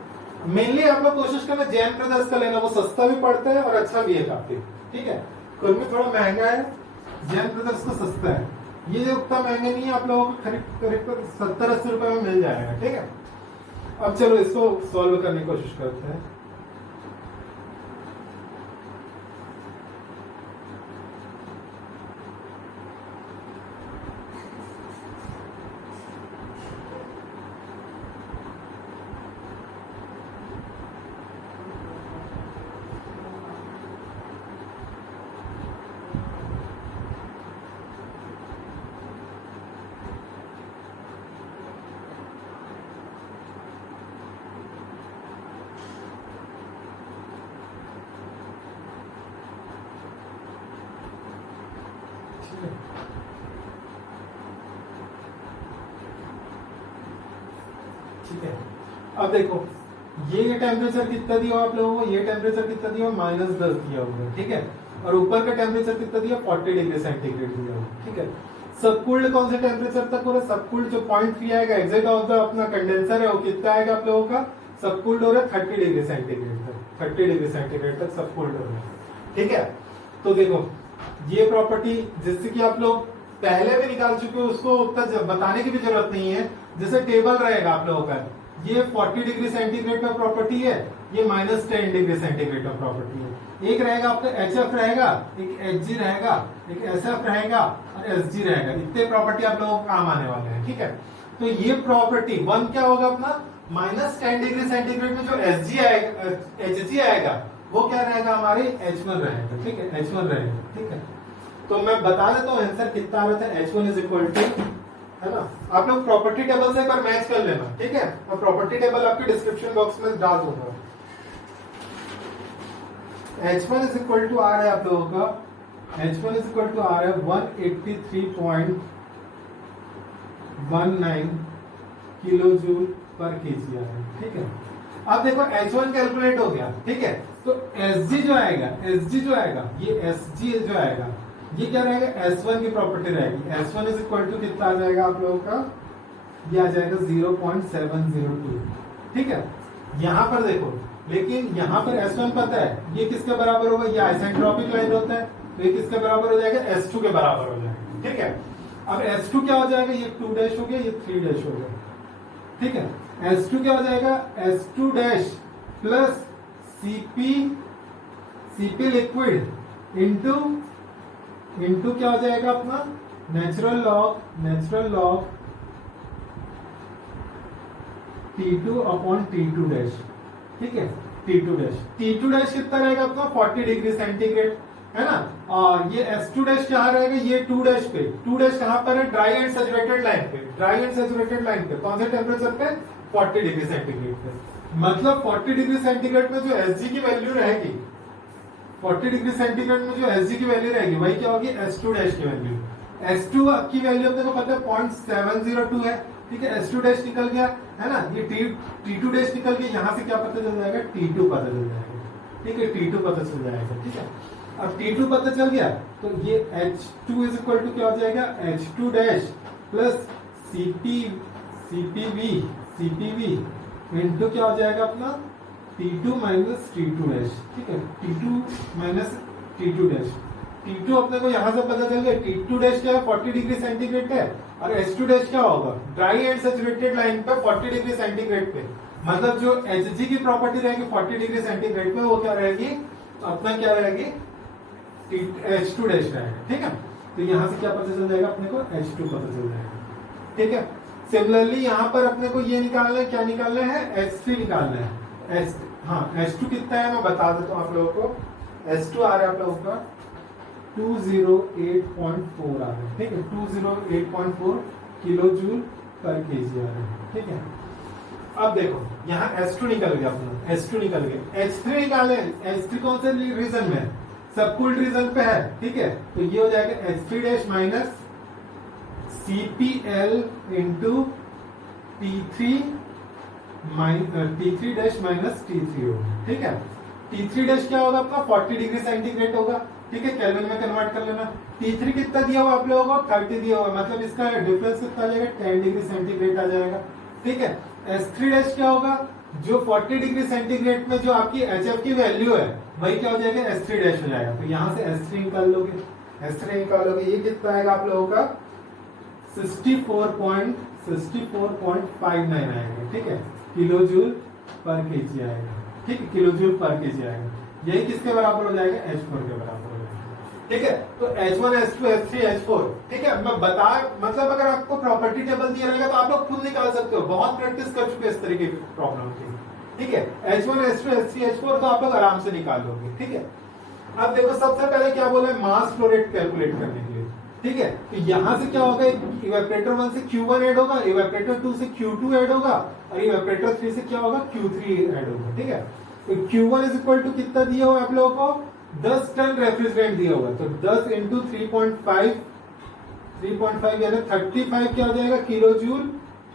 मेनली आप लोग कोशिश करना जैन ब्रदर्स का लेना, वो सस्ता भी पड़ता है और अच्छा भी है काफी, ठीक है। कुर्मी थोड़ा महंगा है, जैन ब्रदर्स का सस्ता है, ये जो उतना महंगा नहीं है, आप लोगों को करीब 70-80 रुपए में मिल जाएगा, ठीक है। अब चलो इसको सॉल्व करने की कोशिश करते हैं। ठीक है, अब देखो ये टेम्परेचर कितना दिया हुआ आप लोगों को, ये टेम्परेचर कितना दिया हुआ -10 दिया हुआ, ठीक है, और ऊपर का टेम्परेचर कितना दिया 40 डिग्री सेंटीग्रेड दिया हुआ, ठीक है। सबकूल्ड कौन से टेम्परेचर तक हो रहा है, सबकूल्ड जो 0.3 आएगा एग्जिट ऑफ द अपना कंडेंसर है वो कितना आएगा आप लोगों का, सबकूल्ड हो रहा है 30 डिग्री सेंटीग्रेड तक, 30 डिग्री सेंटीग्रेड तक सबकूल्ड हो रहा है, ठीक है। तो देखो ये प्रॉपर्टी जिससे कि आप लोग पहले भी निकाल चुके हो, उसको उतना बताने की भी जरूरत नहीं है। जैसे टेबल रहेगा आप लोगों का, ये 40 डिग्री सेंटीग्रेड का प्रॉपर्टी है, ये -10 डिग्री सेंटीग्रेड का प्रॉपर्टी है। एक रहेगा आपका HF रहेगा, एक HG रहेगा, एक SF रहेगा और SG रहेगा। इतने प्रॉपर्टी आप लोगों को काम आने वाले हैं, ठीक है। तो ये प्रॉपर्टी 1 क्या होगा अपना, -10 डिग्री सेंटीग्रेड में जो SG आएगा, HG आएगा वो क्या रहेगा हमारे H1 रहेगा, ठीक है, H1 रहेगा, ठीक है। तो मैं बता देता हूँ आंसर कितना आ रहा था, H1 इज इक्वल टू, है ना, आप लोग प्रॉपर्टी टेबल से एक बार मैच कर लेना, ठीक है। मैं प्रॉपर्टी टेबल आपके डिस्क्रिप्शन बॉक्स में डाल दूंगा। H1 इज इक्वल टू आ रहा है आप लोगों का, H1 इज इक्वल टू आ रहा है 183.19 किलो जूल पर केजी आ रहा है, ठीक है। अब देखो H1 कैलकुलेट हो गया, ठीक है। तो SG जो आएगा, SG जो आएगा, ये SG जो आएगा, ये क्या रहेगा, S1 की प्रॉपर्टी रहेगी। S1 इज इक्वल टू कितना आ जाएगा आप लोगों का, ये आ जाएगा 0.702, ठीक है। यहां पर देखो, लेकिन यहां पर S1 पता है ये किसके बराबर होगा, ये आइसेंट्रोपिक लाइन होता है, तो ये किसके बराबर हो जाएगा, S2 के बराबर हो जाएगा, ठीक है। अब S2 क्या हो जाएगा, ये 2 डैश हो गया, ये 3 डैश हो गया, ठीक है। S2 क्या हो जाएगा, S2 dash plus CP liquid into क्या हो जाएगा अपना natural log T2 upon T2 dash, ठीक है। T2 डैश कितना रहेगा अपना 40 डिग्री सेंटीग्रेड, है ना। और ये S2 डैश कहाँ रहेगा, ये 2 डैश पे, 2 डैश कहाँ पर है, ड्राई एंड सैचुरेटेड लाइन पे, कौन से टेम्परेचर पे, 40 डिग्री सेंटीग्रेड पे। मतलब 40 डिग्री सेंटीग्रेड में जो SG की वैल्यू रहेगी, 40 डिग्री सेंटीग्रेड में जो SG की वैल्यू रहेगी वही क्या होगी, S2 डैश की वैल्यू। S2 की वैल्यू अपने को पता है 0.702 है, ठीक है। S2 डैश निकल गया, है ना, ये T2 डैश निकल गया, यहां से क्या पता चल जाएगा, T2 पता चल जाएगा, ठीक है, T2 पता चल जाएगा, ठीक है। अब T2 पता चल गया तो ये H2 इज इक्वल टू क्या हो जाएगा, H2 dash plus CPV into क्या हो जाएगा अपना T2 माइनस T2 डैश, ठीक है, T2 minus T2 dash. T2 अपने को यहां से पता चल गया, T2 डैश क्या है 40 डिग्री सेंटीग्रेड है, और H2 डैश क्या होगा, ड्राई एंड सैचुरेटेड लाइन पे 40 डिग्री सेंटीग्रेड पे। मतलब जो Hg की प्रॉपर्टी रहेगी 40 डिग्री सेंटीग्रेड पे, वो क्या रहेगी, अपना क्या रहेगी, H2 डैश रहेगा, ठीक है। तो यहां से क्या पता चल जाएगा अपने को, H2 पता चल जाएगा, ठीक है। सिमिलरली यहाँ पर अपने को ये निकालना है, क्या निकालना है, H3 निकालना है। H2 कितना है मैं बता देता हूँ आप लोगों को। H2 आ रहा है आप लोगों का 208.4 आ रहा है, ठीक है, 208.4 किलो जूल पर केजी आ रहा है, ठीक है। अब देखो यहाँ S2 निकल गया अपना, S2 निकल गया, H3 निकाले, H3 कौन से रीजन में, सबकूल्ड रीजन पे है, ठीक है। तो ये हो जाएगा H3 dash minus CPL into T3 dash minus T3 होगा, ठीक है। T3 डैश क्या होगा अपना 40 डिग्री सेंटीग्रेड होगा, ठीक है, केल्विन में कन्वर्ट कर लेना। T3 कितना दिया हुआ आप लोगों को, 30 दिया हुआ, मतलब इसका डिफरेंस कितना आ जाएगा, 10 डिग्री सेंटीग्रेड आ जाएगा, ठीक है। S3 डैश क्या होगा, जो 40 डिग्री सेंटीग्रेड में जो आपकी HF की वैल्यू है वही क्या हो जाएगा, S3 डैश हो जाएगा। तो यहाँ से S3 निकाल लोगे, S3 निकालोगे, ये कितना आएगा आप लोगों का 64.59 आएगा, ठीक है, किलो जूल पर केजी आएगा, ठीक है, किलो जूल पर केजी आएगा। यही किसके बराबर हो जाएगा, H4 के बराबर हो जाएगा, ठीक है। तो H1 H2 H3 H4, ठीक है। मैं बता, मतलब अगर आपको प्रॉपर्टी टेबल दिया रहेगा तो आप लोग खुद निकाल सकते हो, बहुत प्रैक्टिस कर चुके हैं इस तरीके की प्रॉब्लम की, ठीक है। H1 H2 H3 H4 तो आप लोग आराम से निकाल लोगे, ठीक है। अब देखो सबसे पहले क्या बोले, मास फ्लो रेट कैलकुलेट करने के लिए, ठीक है। तो यहां से क्या होगा, इवेपोरेटर 1 से Q1 ऐड होगा, इवेपोरेटर 2 से Q2 ऐड होगा, और इवेपोरेटर 3 से क्या होगा, Q3 ऐड होगा, ठीक है। तो Q1 इज इक्वल टू कितना दिया हुआ आप लोगों को, 10 टन रेफ्रिजरेंट दिया हुआ, तो 10 इंटू 3.5 3.5 यानी 35 क्या हो जाएगा किलो जूल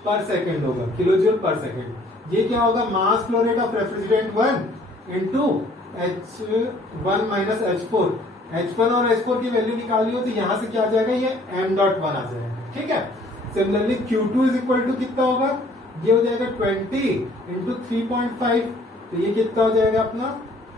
पर सेकेंड होगा, किलो जूल पर सेकेंड। ये क्या होगा मास flow rate of refrigerant 1 into H1 minus H4। H1 और H4 की वैल्यू निकाली हो तो यहाँ से क्या आ जाएगा ये m.1 आ जाएगा, ठीक है। Similarly Q2 is equal to कितना होगा, ये हो जाएगा 20 इंटू 3.5, तो ये कितना हो जाएगा अपना,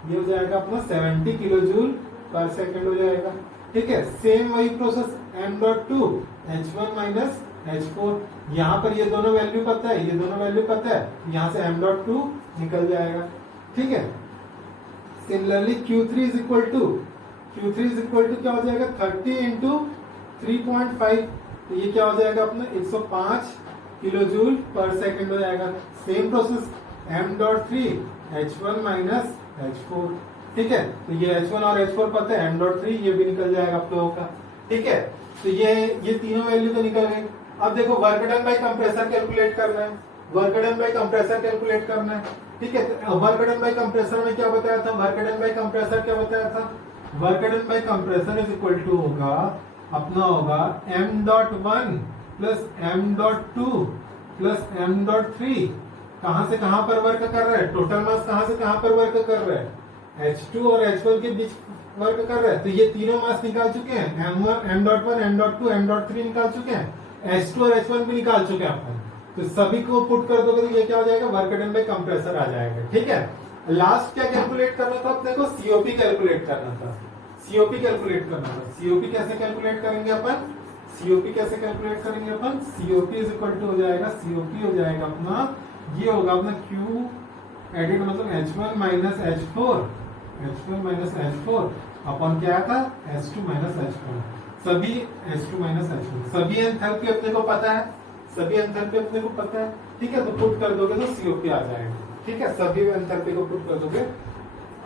ये हो जाएगा अपना 70 किलो जूल पर सेकेंड हो जाएगा, ठीक है। सेम वही process m.2 H1 minus H4, यहाँ पर ये दोनों वैल्यू पता है, ये दोनों वैल्यू पता है, यहाँ से m.2 निकल जाएगा, ठीक है। Similarly Q3 is equal to क्या हो जाएगा 30 इंटू 3.5, तो ये क्या हो जाएगा अपना 105 किलो जूल पर सेकेंड हो जाएगा। Same process m.3 H1 minus H4, ठीक है। तो ये H1 और H4 पता है, m.3 ये भी निकल जाएगा आप लोगों का, ठीक है। तो ये तीनों वैल्यू तो निकल गई। अब देखो work done by compressor calculate करना है, work done by compressor calculate करना है, ठीक है। वर्क डन बाय कंप्रेसर में क्या बताया था, वर्क डन बाय कंप्रेसर क्या बताया था, work done by compressor is equal to होगा अपना होगा m.1 plus m.2 plus m.3। कहां से कहां पर वर्क कर रहा है, टोटल मास कहां से कहां पर वर्क कर रहा है, H2 और H1 के बीच वर्क कर रहा है। तो ये तीनों मास निकाल चुके हैं, m.1 m.2 m.3 निकाल चुके हैं, H2 और H1 भी निकाल चुके हैं अपन। तो सभी को पुट कर दोगे तो ये क्या हो जाएगा वर्क डन बाय कंप्रेसर आ जाएगा, ठीक है। लास्ट क्या कैलकुलेट करना था अपने को, सीओपी कैलकुलेट करना था, सीओपी कैलकुलेट करना था। सीओपी कैसे कैलकुलेट करेंगे अपन, सीओपी कैसे कैलकुलेट करेंगे अपन, सीओपी इज इक्वल टू हो जाएगा, सीओपी हो जाएगा अपना, ये होगा अपना Q एडिड मतलब H1 minus H4, H1 minus H4 अपन क्या था H2 माइनस H1, सभी H2 माइनस H1, सभी एंथैल्पी अपने को पता है, सभी एंथैल्पी अपने को पता है, ठीक है। तो पुट कर दोगे तो सीओपी आ जाएगा, ठीक है। सभी एंथैल्पी को पुट कर दोगे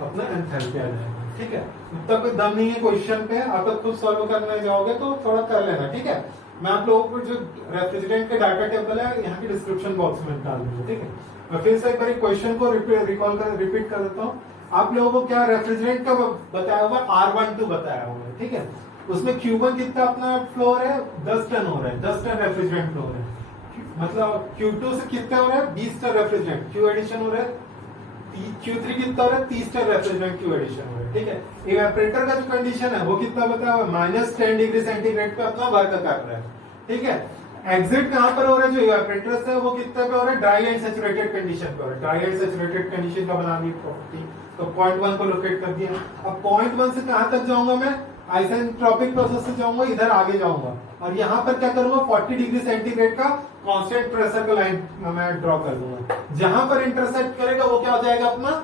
अपना एंथैल्पी आ जाएगा, ठीक है। इतना कोई दम नहीं है क्वेश्चन पे, आप लोग खुद सॉल्व करने जाओगे तो थोड़ा कर लेना, ठीक है। मैं आप लोगों को जो रेफ्रिजरेंट के डाटा टेबल है यहाँ की डिस्क्रिप्शन बॉक्स में डाल दूंगा, ठीक है। मैं फिर से एक बार क्वेश्चन को रिपीट कर देता हूँ। आप लोगों को क्या रेफ्रिजरेंट का बताया हुआ R12 बताया हुआ है, ठीक है। उसमें Q1 कितना अपना फ्लोर है 10 टन हो रहा है, 10 टन रेफ्रिजरेंट फ्लोर है, मतलब Q2 से कितना हो रहा है 20 टन रेफ्रिजरेंट क्यू एडिशन हो रहा है, Q3 कितना हो रहा है 30 टन रेफ्रिजरेंट क्यू एडिशन हो रहा है, ठीक है। इवेपोरेटर का जो कंडीशन है वो कितना बताया हुआ है -10 डिग्री सेंटीग्रेड पे अपना वर्क कर रहा है, ठीक है। एग्जिट कहां पर हो रहा है जो इवेपोरेटर है वो कितना पे हो रहा है ड्राई एंड सैचुरेटेड कंडीशन पे हो रहा है, ड्राई एंड सैचुरेटेड कंडीशन का बना दी प्रॉपर्टी, तो पॉइंट 1 को लोकेट कर दिया। अब पॉइंट 1 से कहां तक जाऊंगा मैं, आइसेंट्रोपिक प्रोसेस से जाऊंगा, इधर आगे जाऊंगा और यहाँ पर क्या करूंगा 40 डिग्री सेंटीग्रेड का कांस्टेंट प्रेशर का लाइन मैं ड्रॉ कर दूंगा। जहां पर इंटरसेक्ट करेगा वो क्या हो जाएगा अपना,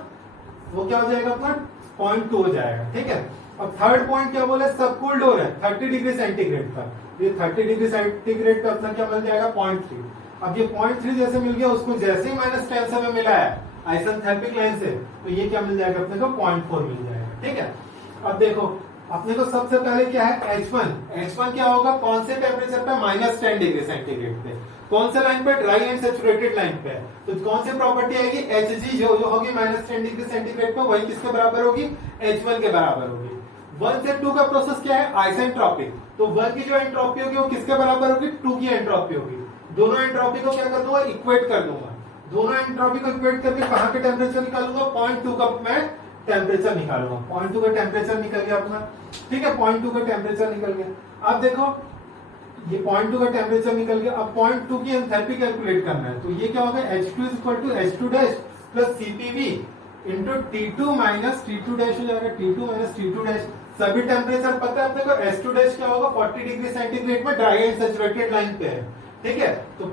वो क्या हो जाएगा अपना 0.2 हो जाएगा, ठीक है। अब थर्ड पॉइंट क्या बोले सबकूल्ड हो रहा है 30 डिग्री सेंटीग्रेड का, ये 30 डिग्री सेंटीग्रेड का अपना क्या मिल जाएगा 0.3। अब ये 0.3 जैसे मिल गया उसको जैसे ही -10 से हमें मिला है आइसेंथैल्पिक लाइन से, तो ये क्या मिल जाएगा अपने को 0.4 मिल जाएगा, ठीक है। अब देखो अपने को सबसे पहले क्या है H1 क्या होगा कौन से टेम्परेचर पे -10 डिग्री सेंटीग्रेड पे, कौन से लाइन पे ड्राई एंड सैचुरेटेड लाइन पे, तो कौन सी प्रॉपर्टी आएगी Hg जो होगी -10 डिग्री सेंटीग्रेड पे वही किसके बराबर होगी H1 के बराबर होगी। 1 से 2 का प्रोसेस क्या है आइसेंट्रोपिक, तो 1 की जो एंट्रोपी होगी वो किसके बराबर होगी 2 की एंट्रोपी होगी। दोनों एंट्रोपी को क्या कर दूंगा इक्वेट कर दूंगा, दोनों एंट्रोपी को इक्वेट करके कहां के टेम्परेचर निकालूंगा 0.2 का मैं टेम्परेचर निकालूंगा, 0.2 का टेम्परेचर निकल गया अपना, ठीक है। 0.2 का टेम्परेचर निकल गया। अब देखो ये 0.2 का टेम्परेचर निकल गया, अब 0.2 की एंथैल्पी कैलकुलेट करना है, तो ये क्या होगा H2 H2 dash plus CPV into T2 minus T2 dash हो जाएगा, T2 माइनस T2 डैश। सभी टेम्परेचर पता है अपने को, H2 डैश क्या होगा 40 डिग्री सेंटीग्रेड में ड्राई एंड सैचुरेटेड लाइन पे है, ठीक है। तो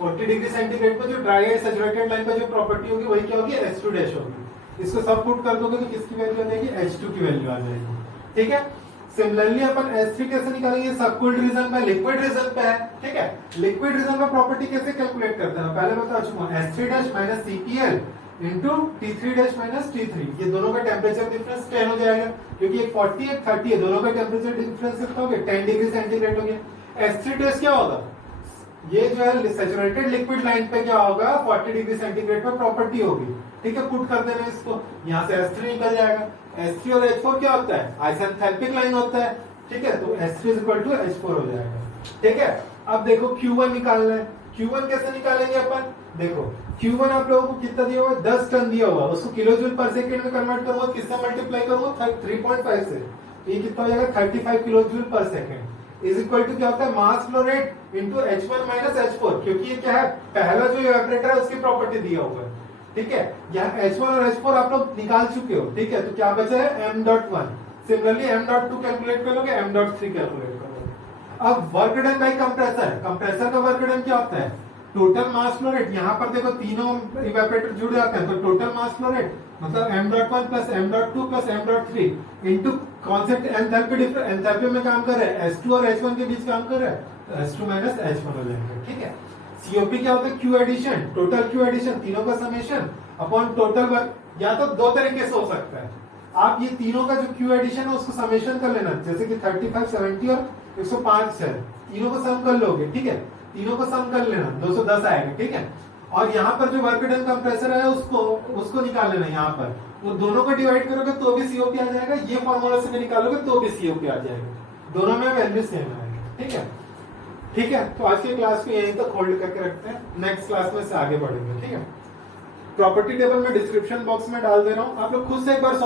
40 डिग्री सेंटीग्रेड पे जो ड्राई एंड सैचुरेटेड लाइन पे जो प्रॉपर्टी होगी वही क्या होगी H2 डैश होगी। इसको सब पुट कर दोगे तो किसकी वैल्यू आ जाएगी H2 की वैल्यू आ जाएगी, ठीक है। सिमिलरली अपन H3 कैसे निकालेंगे सबकूल्ड रीजन पे लिक्विड रीजन पे है, ठीक है। लिक्विड रीजन पे प्रॉपर्टी कैसे कैलकुलेट करते हैं पहले बता चुका हूं H3 dash minus CPL into T3 dash minus T3, ये दोनों का टेम्परेचर डिफरेंस 10 हो जाएगा क्योंकि एक 40 एक 30 है, दोनों का टेम्परेचर डिफरेंस कितना हो गया 10 डिग्री सेंटीग्रेड हो गया। H3 डैश क्या होगा ये जो है सैचुरेटेड लिक्विड लाइन पे क्या होगा 40 डिग्री सेंटीग्रेड पे प्रॉपर्टी होगी, ठीक है। पुट कर देना इसको, यहाँ से H3 निकल जाएगा। H3 और H4 क्या होता है आइसेंथैल्पिक लाइन होता है, ठीक है, तो S3 is equal to H4 हो जाएगा। ठीक है, अब देखो Q1 निकालना है। Q1 कैसे निकालेंगे अपन? देखो Q1 आप लोगों को कितना दिया हुआ है? 10 टन दिया हुआ है, उसको किलो जूल पर सेकेंड में कन्वर्ट करूंगा, किससे मल्टीप्लाई करूंगा? 3.5 से। ये कितना हो जाएगा? 35 kilo joule per second is equal to क्या होता है? Mass flow rate into H1 minus H4, क्योंकि ये क्या है? पहला जो इवेपोरेटर है उसकी प्रॉपर्टी दिया हुआ है। ठीक है, यहाँ H1 और H4 आप लोग निकाल चुके हो। ठीक है, तो क्या बचा है? m.1। सिमिलरली m.2 कैलकुलेट करोगे, m.3 कैलकुलेट करोगे। अब work done by compressor, compressor का वर्क डन क्या होता है? Total mass flow rate. यहाँ पर देखो तीनों इवेपोरेटर जुड़ जाते हैं, तो टोटल मास फ्लो रेट मतलब m.1 plus m.2 plus m.3 into concept enthalpy difference, enthalpy में काम कर रहे हैं, S2 और H1 के बीच काम कर रहे हैं, तो S2 माइनस H1 हो जाएंगे। ठीक है, सीओपी क्या होता है? Q addition, total Q addition, तीनों का समेशन अपॉन टोटल वर्क। या तो दो तरीके से हो सकता है, आप ये तीनों का जो क्यू एडिशन है उसको समेशन कर लेना, जैसे कि 35, 70 और 105 है, तीनों को सम कर लोगे। ठीक है, तीनों को सम कर लेना, 210 आएगा। ठीक है, और यहाँ पर जो वर्क डन कंप्रेसर है उसको निकाल लेना। यहाँ पर वो दोनों को डिवाइड करोगे तो भी सीओपी आ जाएगा, ये फॉर्मूला से भी निकालोगे तो भी सीओपी आ जाएगा, दोनों में वैल्यू सेम आएगी। ठीक है, ठीक है, तो आज की क्लास को यहीं तक होल्ड करके रखते हैं, नेक्स्ट क्लास में से आगे बढ़ेंगे। ठीक है, प्रॉपर्टी टेबल में डिस्क्रिप्शन बॉक्स में डाल दे रहा हूँ, आप लोग खुद से एक बार सॉल्व